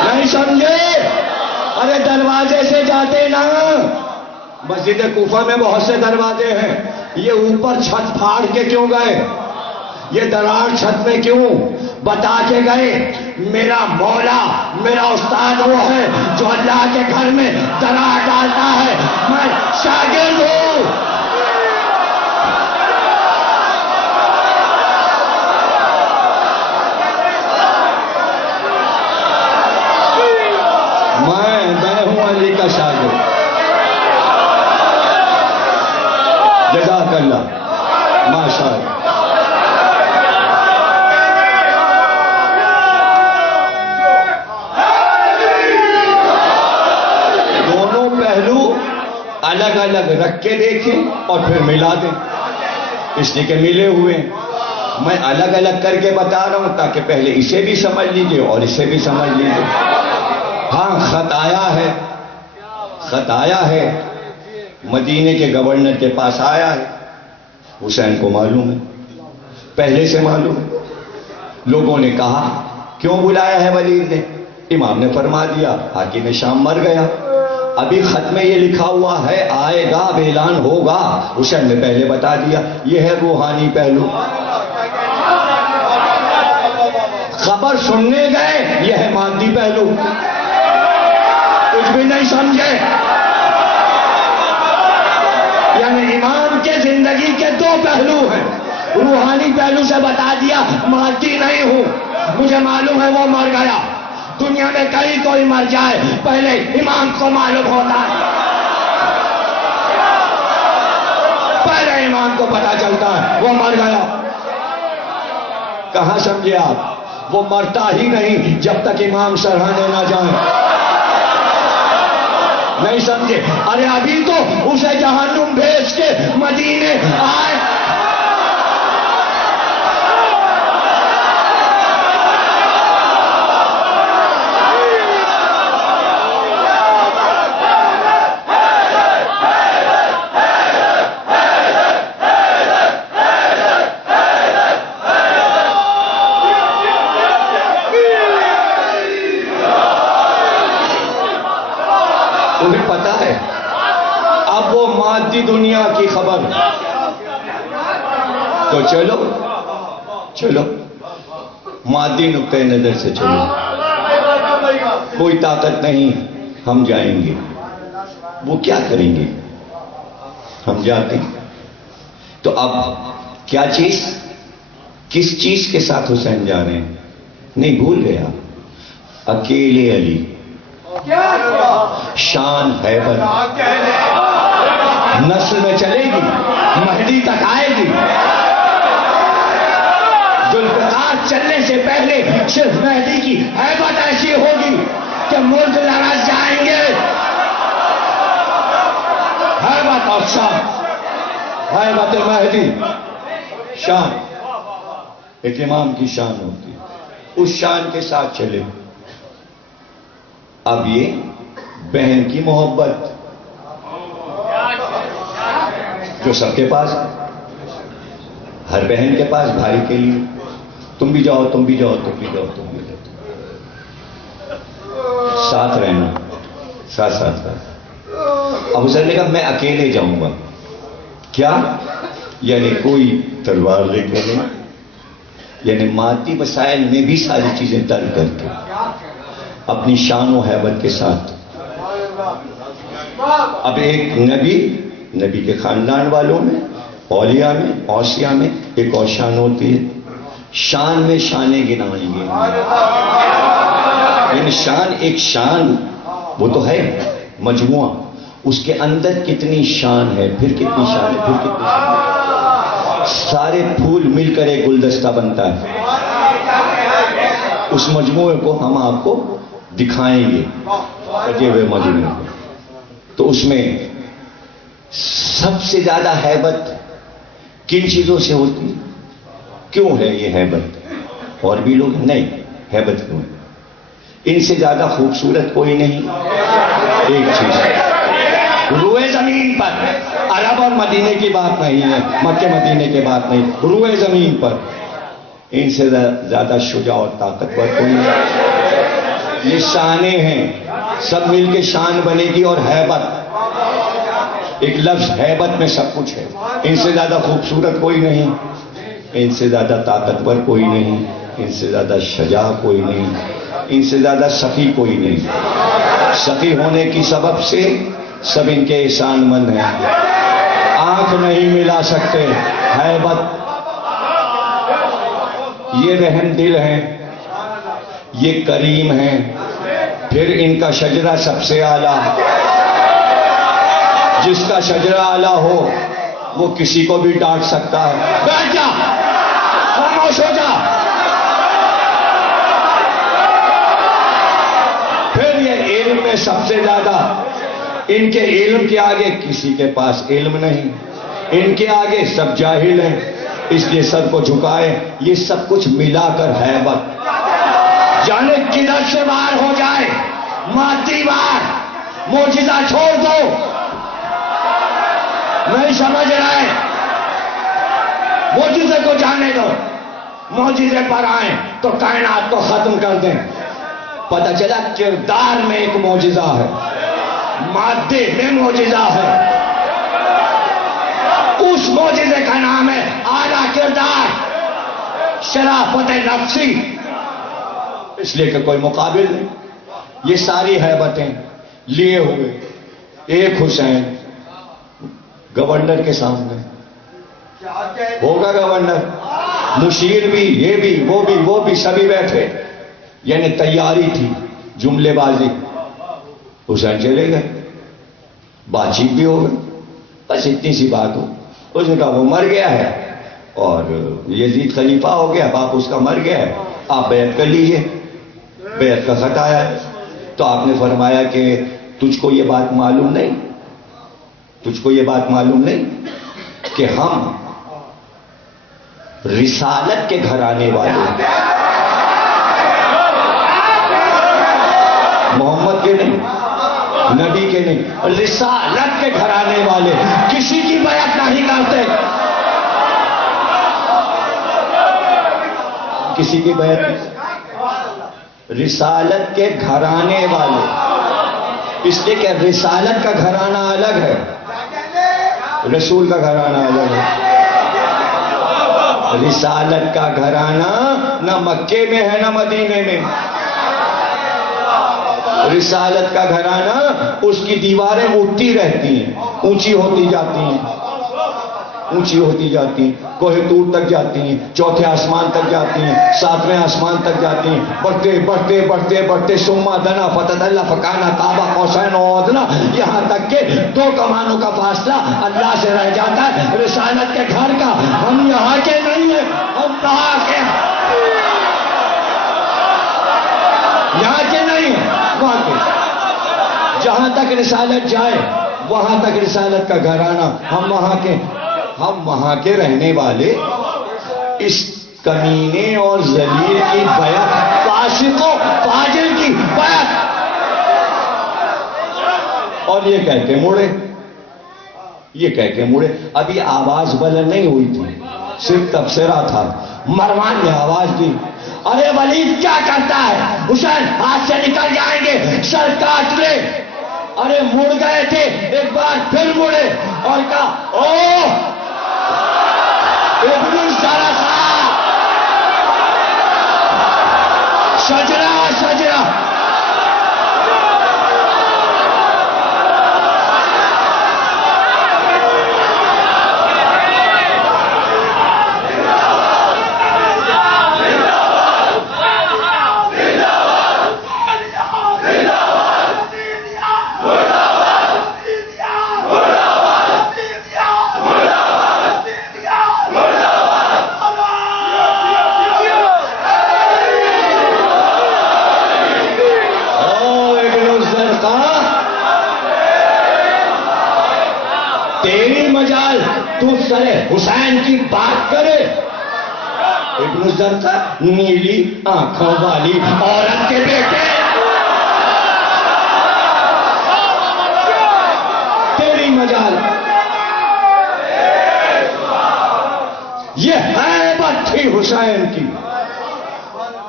نہیں سمجھے؟ ارے دروازے سے جاتے نا. مسجد کوفہ میں بہت سے دروازے ہیں، یہ اوپر چھت پھاڑ کے کیوں گئے؟ یہ دراڑ چھت میں کیوں؟ بتا کے گئے میرا مولا، میرا استاد وہ ہے جو اللہ کے گھر میں دراڑ ڈالتا ہے، میں شاگرد ہوں. میں ہوں علی کا شاگرد. جزاک اللہ، ماشاء اللہ. دونوں پہلو الگ الگ رکھ کے دیکھیں اور پھر ملا دیں، اس لیے کہ ملے ہوئے ہیں. میں الگ الگ کر کے بتا رہا ہوں تاکہ پہلے اسے بھی سمجھ لیجئے اور اسے بھی سمجھ لیجئے. ہاں خط آیا ہے، خط آیا ہے، مدینے کے گورنر کے پاس آیا ہے. حسین کو معلوم ہے، پہلے سے معلوم ہے. لوگوں نے کہا کیوں بلایا ہے ولید نے؟ امام نے فرما دیا حاکم شام مر گیا. ابھی خط میں یہ لکھا ہوا ہے آئے گا، اب اعلان ہوگا. حسین نے پہلے بتا دیا. یہ ہے روحانی پہلو. خبر سننے گئے، یہ ہے مادی پہلو. کچھ بھی نہیں سمجھے؟ یعنی امام کے زندگی کے دو پہلو ہیں. روحانی پہلو سے بتا دیا مادی نہیں ہوں، مجھے معلوم ہے وہ مر گیا. دنیا میں کہیں کوئی مر جائے پہلے امام کو معلوم ہوتا ہے، پہلے امام کو پتا چلتا ہے وہ مر گیا. کہاں سمجھے آپ؟ وہ مرتا ہی نہیں جب تک امام سرہانے نہ جائیں. نہیں سمجھے؟ ارے ابھی تو اسے جہنم بھیج کے مدینے آئے. تمہیں پتا ہے اب وہ مادی دنیا کی خبر. تو چلو مادی نقطۂ نظر سے چلو. کوئی طاقت نہیں، ہم جائیں گے. وہ کیا کریں گے؟ ہم جاتے ہیں. تو اب کیا چیز، کس چیز کے ساتھ حسین جا رہے ہیں؟ نہیں بھول گیا، اکیلے علی. شان حیبت نسل میں چلے گی، مہدی تک آئے گی. ذوالفقار چلنے سے پہلے صرف مہدی کی حیبت ایسی ہوگی کہ ملک لرز جائیں گے. حیبت اور شان، حیبت مہدی، شان ایک امام کی شان ہوتی ہے. اس شان کے ساتھ چلے. اب یہ بہن کی محبت جو سب کے پاس، ہر بہن کے پاس بھائی کے لیے تم بھی جاؤ، تم بھی جاؤ، تم بھی جاؤ، تم بھی جاؤ، ساتھ رہنا، ساتھ. اب حسین نے کہا میں اکیلے جاؤں گا. کیا؟ یعنی کوئی تلوار لے کے نہیں، یعنی مادی وسائل میں بھی ساری چیزیں ترک کر کے اپنی شان و حیبت کے ساتھ. اب ایک نبی کے خاندان والوں میں، اولیاء میں، اوصیاء میں ایک اور شان ہوتی ہے. شان میں شانیں گنائیں گے. یعنی شان، ایک شان وہ تو ہے مجموعہ، اس کے اندر کتنی شان ہے، پھر کتنی شان ہے، پھر کتنی شان ہے. سارے پھول مل کر ایک گلدستہ بنتا ہے. اس مجموعے کو ہم آپ کو دکھائیں گے، سجے ہوئے مجموعے کو. تو اس میں سب سے زیادہ حیبت کن چیزوں سے ہوتی ہے؟ کیوں ہے یہ حیبت؟ اور بھی لوگ نہیں، حیبت کیوں ہے؟ ان سے زیادہ خوبصورت کوئی نہیں. ایک چیز روئے زمین پر، عرب اور مدینے کی بات نہیں ہے، مکہ مدینے کی بات نہیں، روئے زمین پر ان سے زیادہ شجاع اور طاقتور کوئی نہیں. یہ شانیں ہیں، سب مل کے شان بنے گی. اور حیبت، ایک لفظ حیبت میں سب کچھ ہے. ان سے زیادہ خوبصورت کوئی نہیں، ان سے زیادہ طاقتور کوئی نہیں، ان سے زیادہ شجاع کوئی نہیں، ان سے زیادہ سخی koئی نہیں. سخی ہونے کی سبب سے سب ان کے احسان مند ہیں. آنکھ نہیں ملا سکتے. حیبت، یہ رحم دل ہیں، یہ کریم ہیں. پھر ان کا شجرہ سب سے اعلیٰ. جس کا شجرہ اعلیٰ ہو وہ کسی کو بھی ڈانٹ سکتا ہے. بیٹھ جا، خاموش ہو جا. پھر یہ علم میں سب سے زیادہ، ان کے علم کے آگے کسی کے پاس علم نہیں. ان کے آگے سب جاہل ہیں، اس لیے سب کو جھکائے. یہ سب کچھ ملا کر حیبت. جانے کدھر سے وار ہو جائے، مادی وار، معجزہ چھوڑ دو. نہیں سمجھ رہے؟ معجزے کو جانے دو. معجزے پر آئیں تو کائنات کو ختم کر دیں. پتہ چلا کردار میں ایک معجزہ ہے، مادے میں معجزہ ہے. اس معجزے کا نام ہے اعلیٰ کردار، شرافت نفسی. اس لیے کہ کوئی مقابل نہیں. یہ ساری حیبتیں لیے ہوئے ایک حسین گورنر کے سامنے. ہوگا گورنر، مشیر بھی، یہ بھی، وہ بھی سبھی بیٹھے. یعنی تیاری تھی، جملے بازی. حسین چلے گئے، بات چیت بھی ہو گئی. بس اتنی سی بات ہو. اس نے کہا وہ مر گیا ہے اور یزید خلیفہ ہو گیا، باپ اس کا مر گیا ہے. آپ بیعت کر لیجئے. بیعت کا خط آیا تو آپ نے فرمایا کہ تجھ کو یہ بات معلوم نہیں، تجھ کو یہ بات معلوم نہیں کہ ہم رسالت کے گھرانے والے، محمد کے نہیں، نبی کے نہیں، رسالت کے گھرانے والے کسی کی بیعت نہیں کرتے. کسی کی بیعت نہیں، رسالت کے گھرانے والے. اس لیے کہ رسالت کا گھرانہ الگ ہے، رسول کا گھرانہ الگ ہے. رسالت کا گھرانہ نہ مکے میں ہے نہ مدینے میں. رسالت کا گھرانہ اس کی دیواریں اٹھتی رہتی ہیں، اونچی ہوتی جاتی ہیں، اونچی ہوتی جاتی ہیں، کوہ طور تک جاتی ہیں، چوتھے آسمان تک جاتی ہیں، ساتویں آسمان تک جاتی ہیں، بڑھتے بڑھتے بڑھتے بڑھتے سما دنا فتدلہ فکانا قاب قوسین او ادنیٰ، یہاں تک کہ 2 کمانوں کا فاصلہ اللہ سے رہ جاتا ہے. رسالت کے گھر کا ہم یہاں کے نہیں ہیں، ہم وہاں کے، یہاں کے نہیں ہیں، وہاں کے. جہاں تک رسالت جائے وہاں تک رسالت کا گھرانہ، ہم وہاں کے، ہم وہاں کے رہنے والے. اس کمینے اور ذلیل کی بیعت، فاسق و فاجر کی بیعت. اور یہ کہہ کے مڑے، یہ کہہ کے مڑے. ابھی آواز بلند نہیں ہوئی تھی، صرف تبصرہ تھا. مروان نے آواز دی، ارے ولید کیا کرتا ہے، حسین ہاتھ سے نکل جائیں گے، سر کاٹ لے. ارے مڑ گئے تھے، ایک بار پھر مڑے اور کہا او ابن الزرقہ، شجرہ شجرہ. تیری مجال تو سرے حسین کی بات کرے. ابن الزرقہ نیلی آنکھوں والی عورت کے بیٹے، تیری مجال. یہ ہیبت تھی حسین کی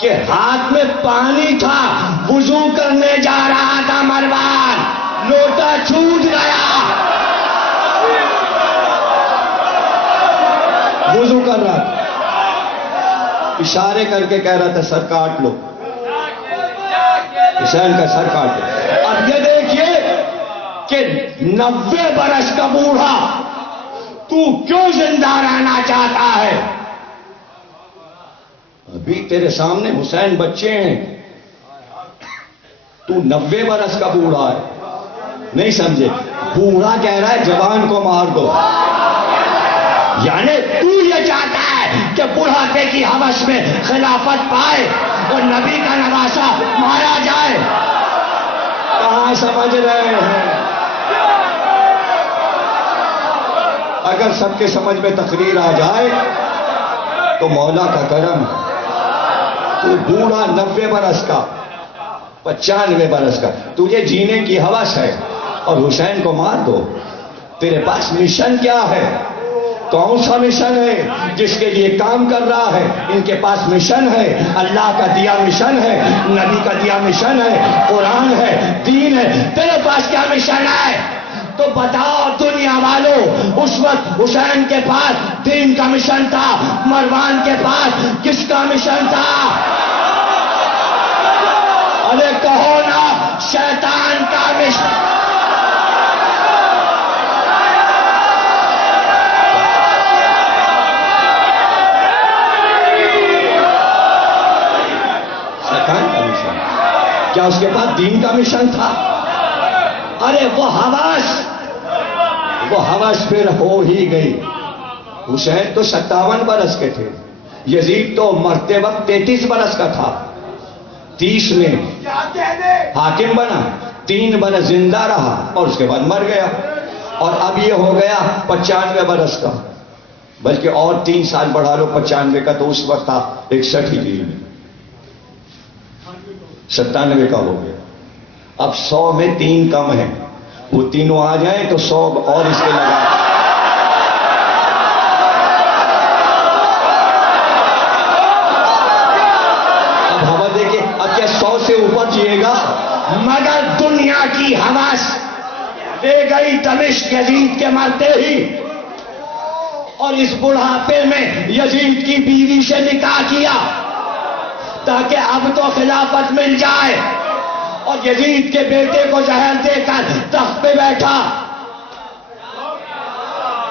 کہ ہاتھ میں پانی تھا، وضو کرنے جا رہا تھا مروان، لوٹا چھوٹ گیا، وضو کر رہا تھا، اشارے کر کے کہہ رہا تھا سر کاٹ لو، حسین کا سر کاٹ لو. اب یہ دیکھیے کہ 90 برس کا بوڑھا تو کیوں زندہ رہنا چاہتا ہے؟ ابھی تیرے سامنے حسین بچے ہیں، تو 90 برس کا بوڑھا ہے. نہیں سمجھے؟ بوڑھا کہہ رہا ہے جوان کو مار دو، یعنی تو یہ چاہتا ہے کہ بڑھاپے کی ہوس میں خلافت پائے اور نبی کا نواسہ مارا جائے. کہاں سمجھ رہے ہیں؟ اگر سب کے سمجھ میں تقریر آ جائے تو مولا کا کرم ہے. تو بوڑھا 90 برس کا، 95 برس کا، تجھے جینے کی ہوس ہے اور حسین کو مار دو. تیرے پاس مشن کیا ہے؟ کون سا مشن ہے جس کے لیے کام کر رہا ہے؟ ان کے پاس مشن ہے، اللہ کا دیا مشن ہے، نبی کا دیا مشن ہے، قرآن ہے، دین ہے. تیرے پاس کیا مشن ہے؟ تو بتاؤ دنیا والوں، اس وقت حسین کے پاس دین کا مشن تھا، مروان کے پاس کس کا مشن تھا؟ ارے کہو نا، شیطان کا مشن. کیا اس کے پاس دین کا مشن تھا؟ ارے وہ ہوس پھر ہو ہی گئی. حسین تو 57 برس کے تھے، یزید تو مرتے وقت 33 برس کا تھا، 30 میں حاکم بنا، 3 برس زندہ رہا اور اس کے بعد مر گیا، اور اب یہ ہو گیا 95 برس کا، بلکہ اور 3 سال بڑھا لو 95 کا، تو اس وقت تھا 61 ہجری میں، 97 کا ہو گیا۔ اب 100 میں 3 کم ہیں، وہ تینوں آ جائیں تو 100 اور اس کے لگا۔ اب ہوا دیکھیں، اب کیا 100 سے اوپر جیے گا؟ مگر دنیا کی حواس لے گئی دمشق یزید کے مرتے ہی، اور اس بڑھاپے میں یزید کی بیوی سے نکاح کیا تاکہ اب تو خلافت مل جائے، اور یزید کے بیٹے کو زہر دے کر تخت پہ بیٹھا،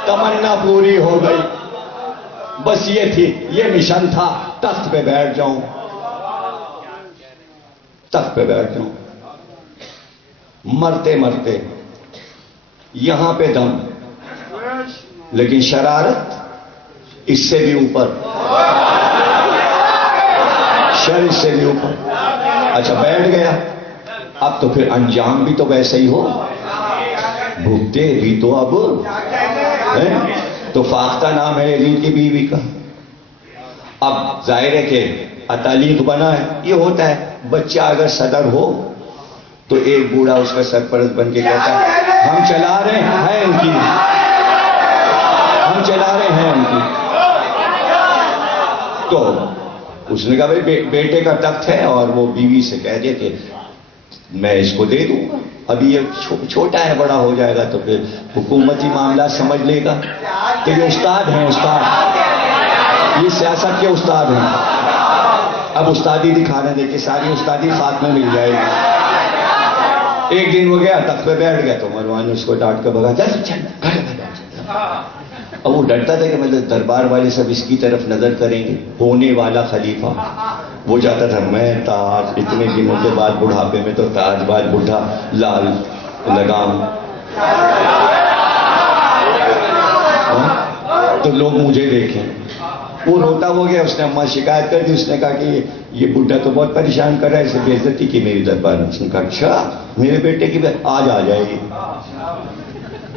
تمنا پوری ہو گئی، بس یہ تھی، یہ مشن تھا، تخت پہ بیٹھ جاؤں، تخت پہ بیٹھ جاؤں۔ مرتے مرتے یہاں پہ دم، لیکن شرارت اس سے بھی اوپر، شر اس سے بھی اوپر۔ اچھا بیٹھ گیا، اب تو پھر انجام بھی تو ویسے ہی ہو، بھگتے بھی تو اب ہیں؟ تو فاختہ نام ہے یزید کی بیوی کا۔ اب ظاہر ہے کہ اتالیق بنا ہے، یہ ہوتا ہے بچہ اگر صدر ہو تو ایک بوڑھا اس کا سرپرست بن کے کہتا ہے ہم چلا رہے ہیں ان کی، ہم چلا رہے ہیں ان کی۔ تو اس نے کہا بھائی بیٹے کا تخت ہے، اور وہ بیوی سے کہہ دیا کہ میں اس کو دے دوں گا، ابھی یہ چھوٹا ہے، بڑا ہو جائے گا تو پھر حکومتی معاملات سمجھ لے گا۔ تو یہ استاد ہیں، استاد، یہ سیاست کے استاد ہیں۔ اب استادی دکھانے دے کے ساری استادی خاک میں مل جائے گی۔ ایک دن وہ گیا تخت پہ بیٹھ گیا تو مروان نے اس کو ڈانٹ کر بھگا، اب وہ ڈرتا تھا کہ مطلب دربار والے سب اس کی طرف نظر کریں گے، ہونے والا خلیفہ۔ وہ جاتا تھا میں تاج، اتنے دنوں کے بعد بڑھاپے میں تو تاج باز بڈھا لال لگام، تو لوگ مجھے دیکھیں۔ وہ روتا ہو گیا، اس نے اماں شکایت کر دی، اس نے کہا کہ یہ بڈھا تو بہت پریشان کر رہا ہے، اسے بے عزتی کی میری دربار میں۔ اس نے کہا اچھا میرے بیٹے کی آج آ جائے گی،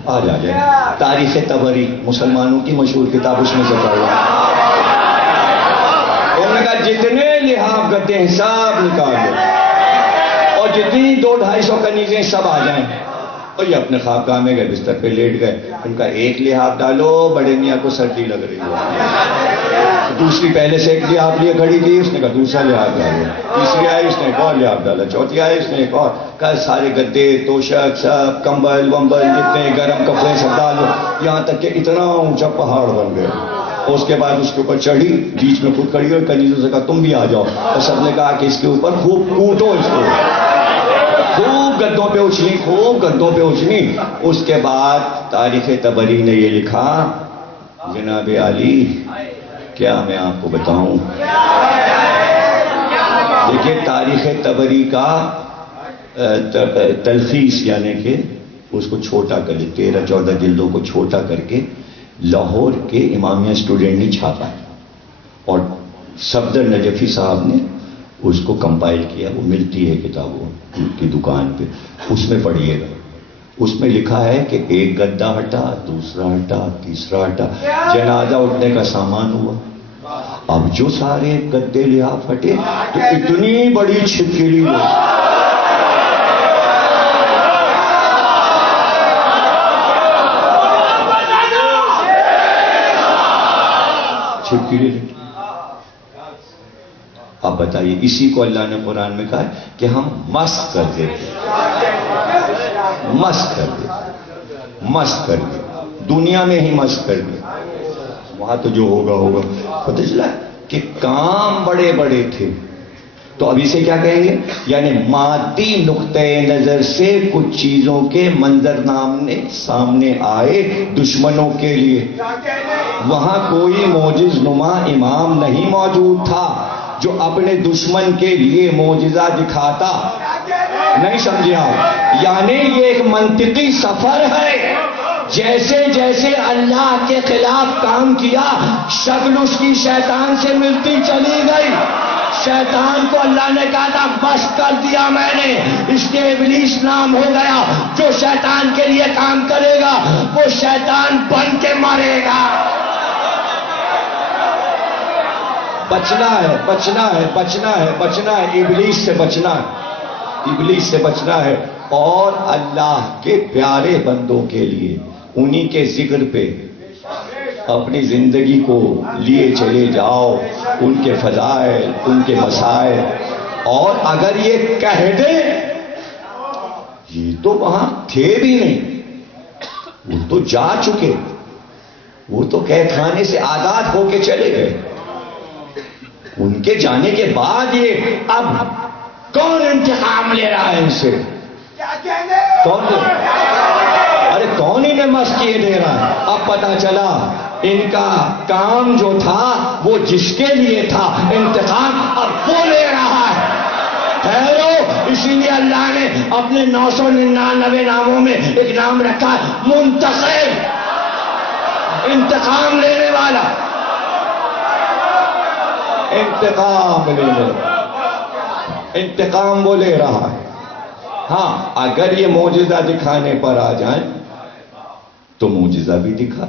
آج آ جائے گی۔ تاریخ طبری مسلمانوں کی مشہور کتاب، اس میں سے پڑھا۔ انہوں نے کہا جتنے لحاف گدے ہیں سب نکال دو، اور جتنی 200-250 کنیزیں سب آ جائیں۔ اور یہ اپنے خوابگاہ میں گئے، بستر پہ لیٹ گئے۔ ان کا ایک لحاف ڈالو، بڑے میاں کو سردی لگ رہی ہے۔ دوسری پہلے سے ایک لحاف لیے کھڑی تھی، اس نے کہا دوسرا لحاف ڈالو۔ تیسری آئی، اس نے ایک اور لحاف ڈالا۔ چوتھی آئی، اس نے ایک اور۔ کہا سارے گدے توشک سب کمبل ومبل جتنے گرم کپڑے سب ڈالو، یہاں تک کہ اتنا اونچا پہاڑ بن گیا۔ اس کے بعد اس کے اوپر چڑھی، بیچ میں خود کھڑی ہوئی، کنیزوں سے کہا تم بھی آ جاؤ، اور سب نے کہا کہ اس کے اوپر خوب کوٹو، اس کو خوب گدوں پہ اچھلی، خوب گدوں پہ اچھلی۔ اس کے بعد تاریخ طبری نے یہ لکھا، جناب عالی کیا میں آپ کو بتاؤں، دیکھیں تاریخ طبری کا تلخیص، یعنی کہ اس کو چھوٹا کر 13-14 جلدوں کو چھوٹا کر کے لاہور کے امامیہ اسٹوڈنٹ نے چھاپا، اور صفدر نجفی صاحب نے اس کو کمپائل کیا۔ وہ ملتی ہے کتابوں کی دکان پہ، اس میں پڑھیے گا۔ اس میں لکھا ہے کہ ایک گدا ہٹا، دوسرا ہٹا، تیسرا ہٹا، جنازہ اٹھنے کا سامان ہوا۔ اب جو سارے گدے لحاف ہٹے تو اتنی بڑی چھپکلی ہوئی، چھپکلی۔ اب بتائیے، اسی کو اللہ نے قرآن میں کہا ہے کہ ہم مست کر دیتے، مست کر دیتے، مست کر دیتے، دنیا میں ہی مست کر دیتے۔ وہاں تو جو ہوگا ہوگا۔ پتہ چلا کہ کام بڑے بڑے تھے، تو اب اسے کیا کہیں گے؟ یعنی مادی نقطۂ نظر سے کچھ چیزوں کے منظر سامنے آئے دشمنوں کے لیے۔ وہاں کوئی معجز نما امام نہیں موجود تھا جو اپنے دشمن کے لیے معجزہ دکھاتا، نہیں سمجھے آپ؟ یعنی یہ ایک منطقی سفر ہے جیسے جیسے اللہ کے خلاف کام کیا شکل اس کی شیطان سے ملتی چلی گئی. شیطان کو اللہ نے کہا تھا بس کر دیا میں نے، اس کے ابلیس نام ہو گیا. جو شیطان کے لیے کام کرے گا وہ شیطان بن کے مرے گا. بچنا ہے، بچنا ہے، بچنا ہے، بچنا ہے، ابلیس سے بچنا ہے، ابلیس سے بچنا ہے. اور اللہ کے پیارے بندوں کے لیے انہی کے ذکر پہ اپنی زندگی کو لیے چلے جاؤ، ان کے فضائل، ان کے مسائل. اور اگر یہ کہہ دیں یہ تو وہاں تھے بھی نہیں، وہ تو جا چکے، وہ تو قید خانے سے آزاد ہو کے چلے گئے، ان کے جانے کے بعد یہ اب کون انتقام لے رہا ہے ان سے؟ کون؟ ارے کون انہیں مسکیے دے رہا ہے؟ اب پتا چلا ان کا کام جو تھا وہ جس کے لیے تھا انتقام اب وہ لے رہا ہے. ٹھہرو، اسی لیے اللہ نے اپنے 999 ناموں میں ایک نام رکھا ہے منتقم، انتقام لینے والا، انتقام لینے، انتقام وہ لے رہا ہے. ہاں اگر یہ معجزہ دکھانے پر آ جائیں تو معجزہ بھی دکھا،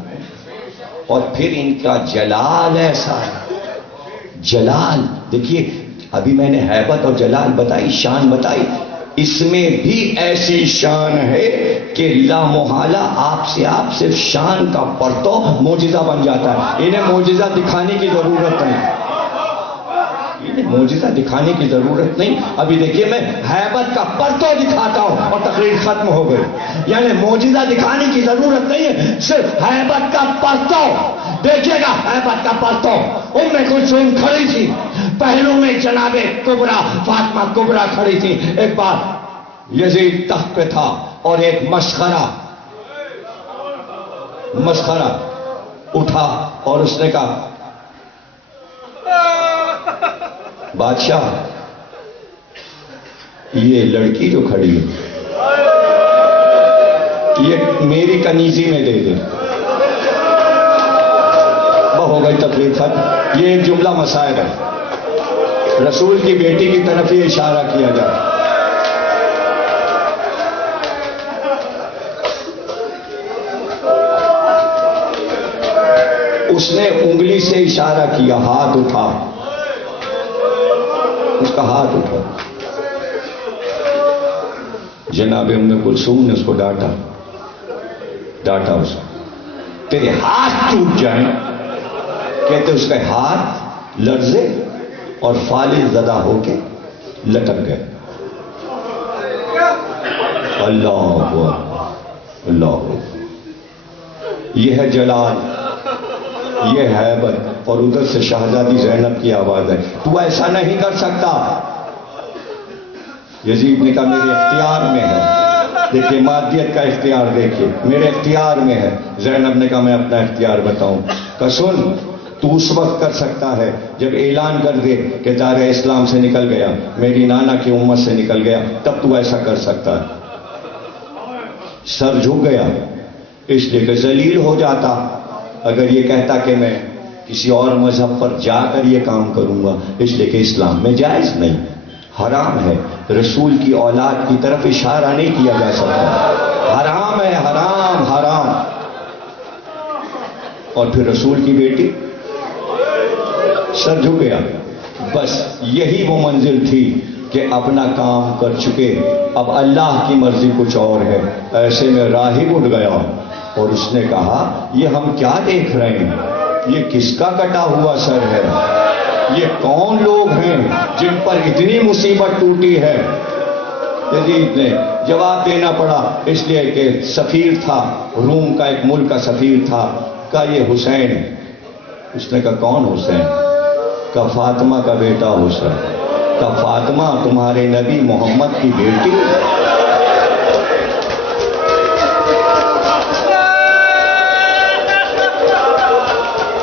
اور پھر ان کا جلال ایسا ہے. جلال دیکھیے، ابھی میں نے ہیبت اور جلال بتائی، شان بتائی، اس میں بھی ایسی شان ہے کہ لا محالہ آپ صرف شان کا پرتو معجزہ بن جاتا ہے. انہیں معجزہ دکھانے کی ضرورت نہیں، معجزہ دکھانے کی ضرورت نہیں. ابھی دیکھیے میں ہیبت کا پرتو دکھاتا ہوں اور تقریر ختم ہو گئی. یعنی معجزہ دکھانے کی ضرورت نہیں ہے، صرف ہیبت کا پرتو. دیکھیے گا ہیبت کا پرتو. ام کلثوم کھڑی تھی، پہلو میں جناب کبریٰ فاطمہ کبریٰ کھڑی تھی. ایک بار یزید تخت پہ تھا اور ایک مسخرہ اٹھا اور اس نے کہا بادشاہ یہ لڑکی جو کھڑی ہے یہ میری کنیزی میں دے دے. ہو گئی تقریر ختم. یہ ایک جملہ مسائل ہے، رسول کی بیٹی کی طرف یہ اشارہ کیا جائے. اس نے انگلی سے اشارہ کیا، ہاتھ اٹھا، اس کا ہاتھ اٹھا. جناب ام کلثوم نے اس کو ڈانٹا اس کو، تیرے ہاتھ ٹوٹ جائیں. کہتے اس کے ہاتھ لرزے اور فالج زدہ ہو کے لٹک گئے. اللہ اللہ، یہ ہے جلال، یہ ہے ہیبت. اور ادھر سے شہزادی زینب کی آواز ہے، تو ایسا نہیں کر سکتا. یزید نے کہا میرے اختیار میں ہے. دیکھیے مادیت کا اختیار، دیکھیے میرے اختیار میں ہے. زینب نے کہا میں اپنا اختیار بتاؤں. کہ سن، تو اس وقت کر سکتا ہے جب اعلان کر دے کہ دار اسلام سے نکل گیا، میری نانا کی امت سے نکل گیا، تب تو ایسا کر سکتا ہے. سر جھک گیا اس لیے کہ ذلیل ہو جاتا اگر یہ کہتا کہ میں کسی اور مذہب پر جا کر یہ کام کروں گا، اس لیے کہ اسلام میں جائز نہیں، حرام ہے. رسول کی اولاد کی طرف اشارہ نہیں کیا جا سکتا، حرام ہے، حرام حرام. اور پھر رسول کی بیٹی سر جھک گیا. بس یہی وہ منزل تھی کہ اپنا کام کر چکے، اب اللہ کی مرضی کچھ اور ہے. ایسے میں راہب اٹھ گیا اور اس نے کہا یہ ہم کیا دیکھ رہے ہیں؟ یہ کس کا کٹا ہوا سر ہے؟ یہ کون لوگ ہیں جن پر اتنی مصیبت ٹوٹی ہے؟ یزید نے جواب دینا پڑا، اس لیے کہ سفیر تھا، روم کا ایک ملک کا سفیر تھا. کہا یہ حسین. اس نے کہا کون حسین؟ کہا فاطمہ کا بیٹا حسین. کہا فاطمہ تمہارے نبی محمد کی بیٹی؟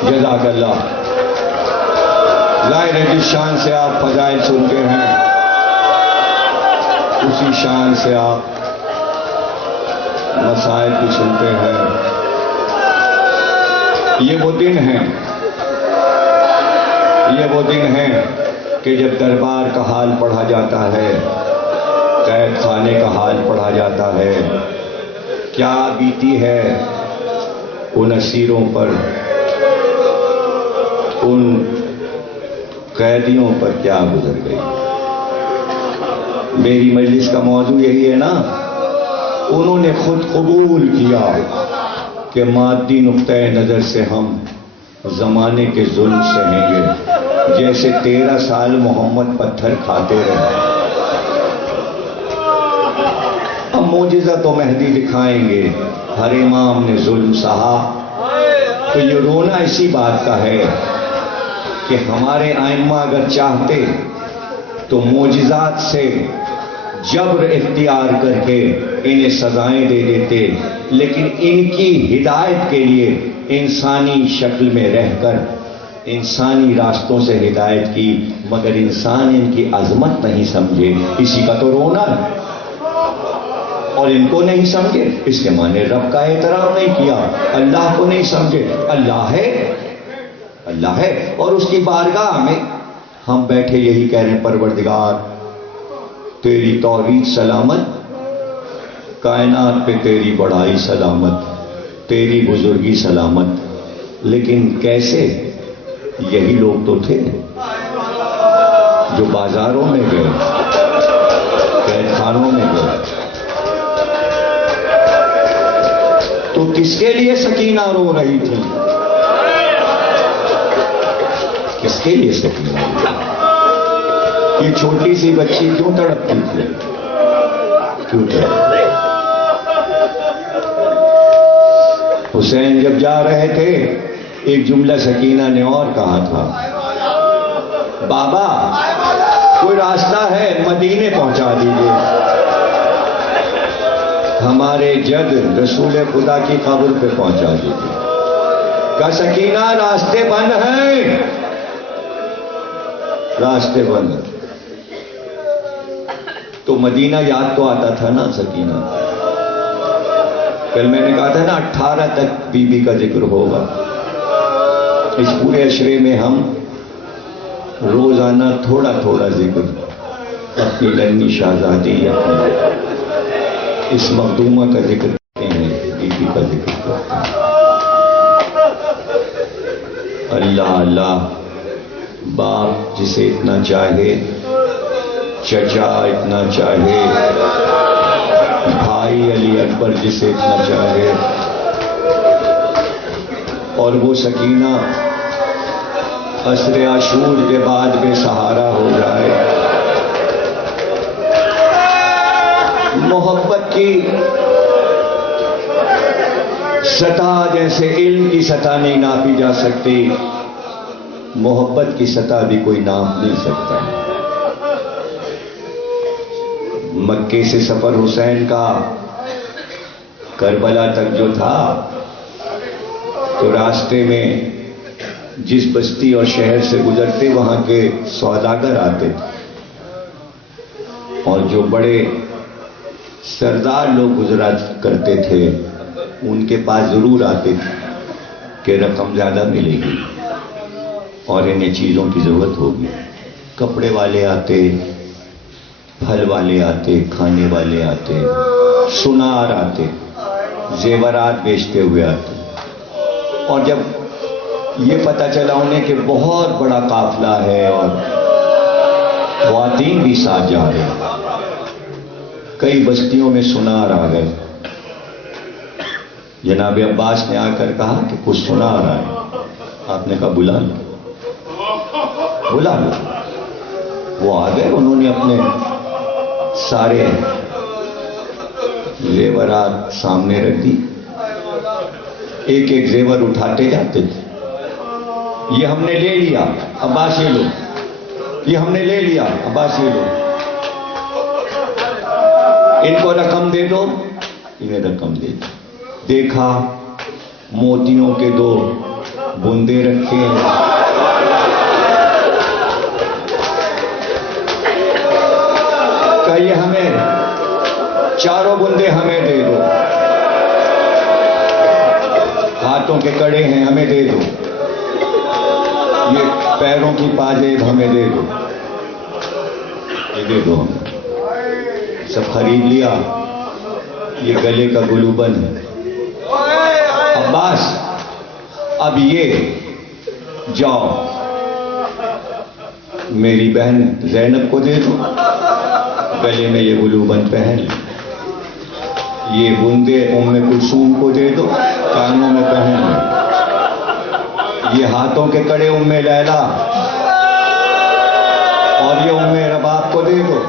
جزاک اللہ. ظاہر ہے جس شان سے آپ فضائل سنتے ہیں اسی شان سے آپ مسائل بھی سنتے ہیں. یہ وہ دن ہیں کہ جب دربار کا حال پڑھا جاتا ہے، قید خانے کا حال پڑھا جاتا ہے، کیا بیتی ہے ان اسیروں پر، ان قیدیوں پر کیا گزر گئی۔ میری مجلس کا موضوع یہی ہے نا، انہوں نے خود قبول کیا کہ مادی نقطۂ نظر سے ہم زمانے کے ظلم سہیں گے، جیسے 13 سال محمد پتھر کھاتے رہے۔ اب معجزہ تو مہدی دکھائیں گے، ہر امام نے ظلم سہا۔ تو یہ رونا اسی بات کا ہے کہ ہمارے ائمہ اگر چاہتے تو معجزات سے جبر اختیار کر کے انہیں سزائیں دے دیتے، لیکن ان کی ہدایت کے لیے انسانی شکل میں رہ کر انسانی راستوں سے ہدایت کی، مگر انسان ان کی عظمت نہیں سمجھے، اسی کا تو رونا ہے۔ اور ان کو نہیں سمجھے، اس کے معنی رب کا احترام نہیں کیا، اللہ کو نہیں سمجھے۔ اللہ ہے اور اس کی بارگاہ میں ہم بیٹھے یہی کہہ رہے ہیں، پروردگار تیری توحید سلامت، کائنات پہ تیری بڑائی سلامت، تیری بزرگی سلامت۔ لیکن کیسے؟ یہی لوگ تو تھے جو بازاروں میں گئے، قید خانوں میں گئے، تو کس کے لیے سکینہ رو رہی تھی؟ کس کے لیے سکینہ رو رہی تھی؟ یہ چھوٹی سی بچی کیوں تڑپتی تھی؟ کیوں تڑپتی؟ حسین جب جا رہے تھے، ایک جملہ سکینہ نے اور کہا تھا، بابا کوئی راستہ ہے مدینے پہنچا دیجیے، ہمارے جد رسول خدا کی قبر پہ پہنچا دیجیے۔ کہا سکینہ راستے بند ہیں، راستے بند ہیں۔ تو مدینہ یاد تو آتا تھا نا سکینہ؟ کل میں نے کہا تھا نا 18 تک بی بی کا ذکر ہوگا۔ اس پورے عشرے میں ہم روزانہ تھوڑا تھوڑا ذکر اپنی ننھی شہزادی، اپنی اس مخدومہ کا ذکر کرتے ہیں، بی بی کا ذکر کرتے ہیں۔ اللہ اللہ، باپ جسے اتنا چاہے، چچا اتنا چاہے، بھائی علی اکبر جسے اتنا چاہے، اور وہ سکینہ عصر عاشور کے بعد بے سہارا ہو جائے۔ محبت کی سطح جیسے علم کی سطح نہیں ناپی جا سکتی، محبت کی سطح بھی کوئی ناپ نہیں سکتا۔ مکے سے سفر حسین کا کربلا تک جو تھا، تو راستے میں جس بستی اور شہر سے گزرتے وہاں کے سوداگر آتے تھے، اور جو بڑے سردار لوگ گزرا کرتے تھے ان کے پاس ضرور آتے تھے کہ رقم زیادہ ملے گی اور انہیں چیزوں کی ضرورت ہوگی۔ کپڑے والے آتے، پھل والے آتے، کھانے والے آتے، سنار آتے، زیورات بیچتے ہوئے آتے۔ اور جب یہ پتہ چلا انہیں کہ بہت بڑا قافلہ ہے اور خواتین بھی ساتھ جا رہے ہیں، کئی بستیوں میں سنار آ گئے۔ جناب عباس نے آ کر کہا کہ کچھ سنار آئے۔ آپ نے کہا بلا لو۔ وہ آ گئے، انہوں نے اپنے سارے زیورات سامنے رکھ دی، ایک ایک زیور اٹھاتے جاتے تھے۔ یہ ہم نے لے لیا، عباس یہ لو، یہ ہم نے لے لیا، عباس یہ لو، ان کو رقم دے دو، انہیں رقم دے دو۔ دیکھا موتیوں کے 2 بندے رکھے ہیں، کہ یہ ہمیں 4 بندے ہمیں دے دو۔ ہاتھوں ہاتھوں کے کڑے ہیں ہمیں دے دو، یہ پیروں کی پاجیب ہمیں دے دو، یہ دے دو ہمیں، سب خرید لیا، یہ گلے کا گلوبن ہے۔ عباس اب یہ جاؤ میری بہن زینب کو دے دو، گلے میں یہ گلوبن پہن لے، یہ بندے ام کلثوم کو دے دو، کانوں میں پہن لے، یہ ہاتھوں کے کڑے ام لیلا اور یہ ام رباب کو دے دو،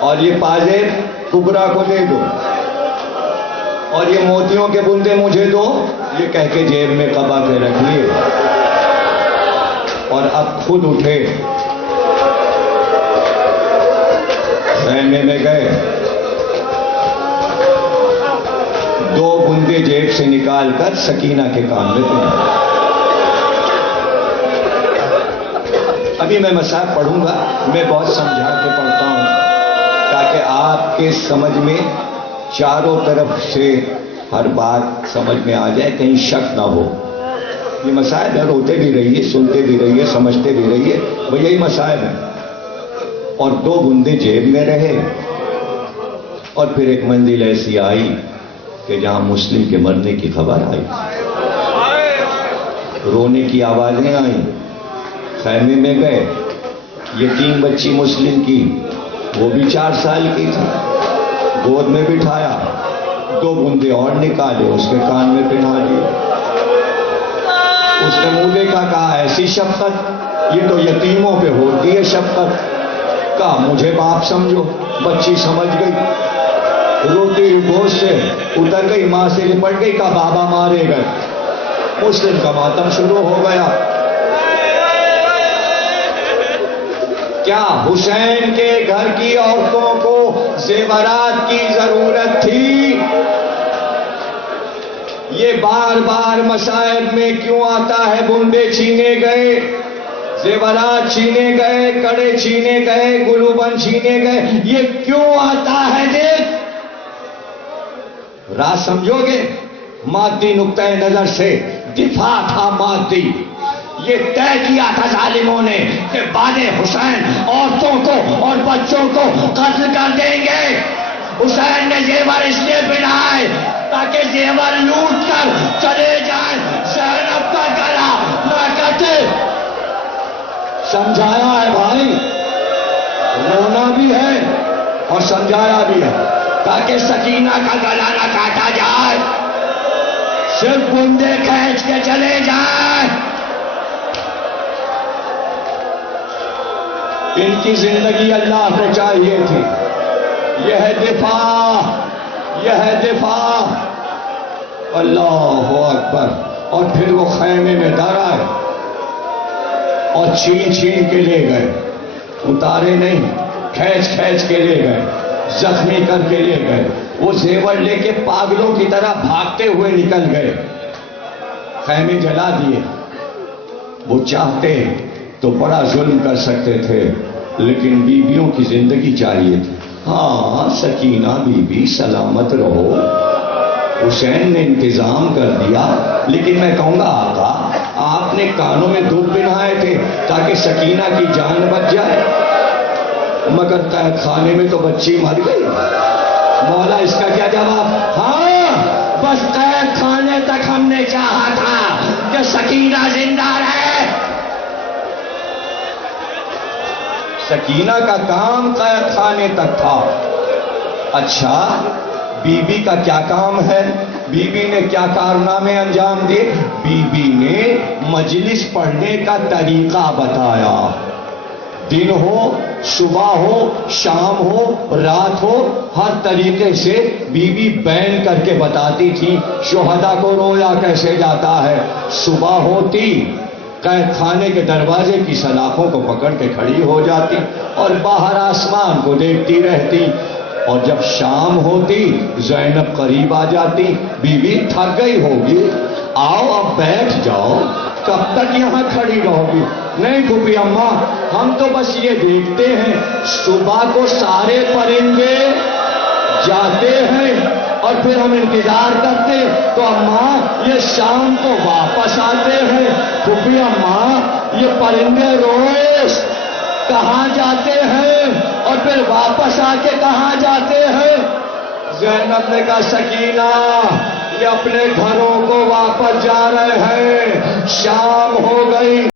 اور یہ پاجیب کبرا کو دے دو، اور یہ موتیوں کے بندے مجھے دو، یہ کہہ کے جیب میں قبا کے رکھ لیے، اور اب خود اٹھے خیمے میں گئے، دو بندے جیب سے نکال کر سکینہ کے کان میں پہنائے۔ ابھی میں مسائل پڑھوں گا، میں بہت سمجھا کے پڑھتا ہوں تاکہ آپ کے سمجھ میں چاروں طرف سے ہر بات سمجھ میں آ جائے، کہیں شک نہ ہو۔ یہ مسائل ہے، روتے بھی رہیے، سنتے بھی رہیے، سمجھتے بھی رہیے، وہ یہی مسائل ہیں۔ اور دو بندے جیب میں رہے، اور پھر ایک منزل ایسی آئی کہ جہاں مسلم کے مرنے کی خبر آئی، رونے کی آوازیں آئیں، خیمے میں گئے، یتیم بچی مسلم کی، وہ بھی 4 سال کی تھی، گود میں بٹھایا، دو بندے اور نکالے، اس کے کان میں پہنا دیے۔ اس نے منہ دیکھا، کہا ایسی شفقت، یہ تو یتیموں پہ ہوتی ہے شفقت، کہا مجھے باپ سمجھو، بچی سمجھ گئی، روتی گود سے اتر گئی، ماں سے لپٹ گئی، کہا بابا مارے گئے، مسلم کا ماتم شروع ہو گیا۔ کیا حسین کے گھر کی عورتوں کو زیورات کی ضرورت تھی؟ یہ بار بار مصائب میں کیوں آتا ہے؟ بندے چھینے گئے، زیورات چھینے گئے، کڑے چھینے گئے، گلوبن چھینے گئے، یہ کیوں آتا ہے؟ دیکھ رات سمجھو گے، مادی نقطۂ نظر سے دفاع تھا مادی، یہ طے کیا تھا ظالموں نے کہ بعد حسین عورتوں کو اور بچوں کو قتل کر دیں گے۔ حسین نے زیور اس لیے پہنائے تاکہ زیور لوٹ کر چلے جائیں، زینب کا گلا نہ کٹے۔ سمجھایا ہے بھائی، رونا بھی ہے اور سمجھایا بھی ہے تاکہ سکینہ کا گلا نہ کاٹا جائے، صرف بندے کھینچ کے چلے جائیں۔ ان کی زندگی اللہ کو چاہیے تھی، یہ ہے دفاع، یہ ہے دفاع۔ اللہ اکبر۔ اور پھر وہ خیمے میں دار آئے اور چھین چھین کے لے گئے، اتارے نہیں، کھینچ کھینچ کے لے گئے، زخمی کر کے لے گئے۔ وہ زیور لے کے پاگلوں کی طرح بھاگتے ہوئے نکل گئے، خیمے جلا دیے۔ وہ چاہتے تو بڑا ظلم کر سکتے تھے، لیکن بیویوں کی زندگی چاہیے تھی۔ ہاں سکینہ بی بی سلامت رہو، حسین نے انتظام کر دیا، لیکن میں کہوں گا آقا آپ نے کانوں میں دودھ پہنائے تھے تاکہ سکینہ کی جان بچ جائے، مگر قید خانے میں تو بچی مر گئی۔ مولا اس کا کیا جواب؟ ہاں بس قید خانے تک ہم نے چاہا تھا کہ سکینہ زندہ رہے۔ سکینہ کا کام قید خانے تک تھا۔ اچھا بی بی کا کیا کام ہے؟ بی بی نے کیا کارنامے انجام دیے؟ بی بی نے مجلس پڑھنے کا طریقہ بتایا، دن ہو، صبح ہو، شام ہو، رات ہو، ہر طریقے سے بی بی بیان کر کے بتاتی تھی۔ شہداء کو رویا کیسے جاتا ہے؟ صبح ہوتی قید خانے کے دروازے کی سلاخوں کو پکڑ کے کھڑی ہو جاتی اور باہر آسمان کو دیکھتی رہتی، اور جب شام ہوتی زینب قریب آ جاتی، بی بی تھک گئی ہوگی، آؤ اب بیٹھ جاؤ، کب تک یہاں کھڑی رہو گی؟ نہیں پھوپھی اماں ہم تو بس یہ دیکھتے ہیں صبح کو سارے پرندے جاتے ہیں اور پھر ہم انتظار کرتے تو اماں یہ شام کو واپس آتے ہیں. پھوپھی اماں یہ پرندے روز کہاں جاتے ہیں اور پھر واپس آ کے کہاں جاتے ہیں؟ زینب نے کہا سکینہ یہ اپنے گھروں کو واپس جا رہے ہیں، شام ہو گئی.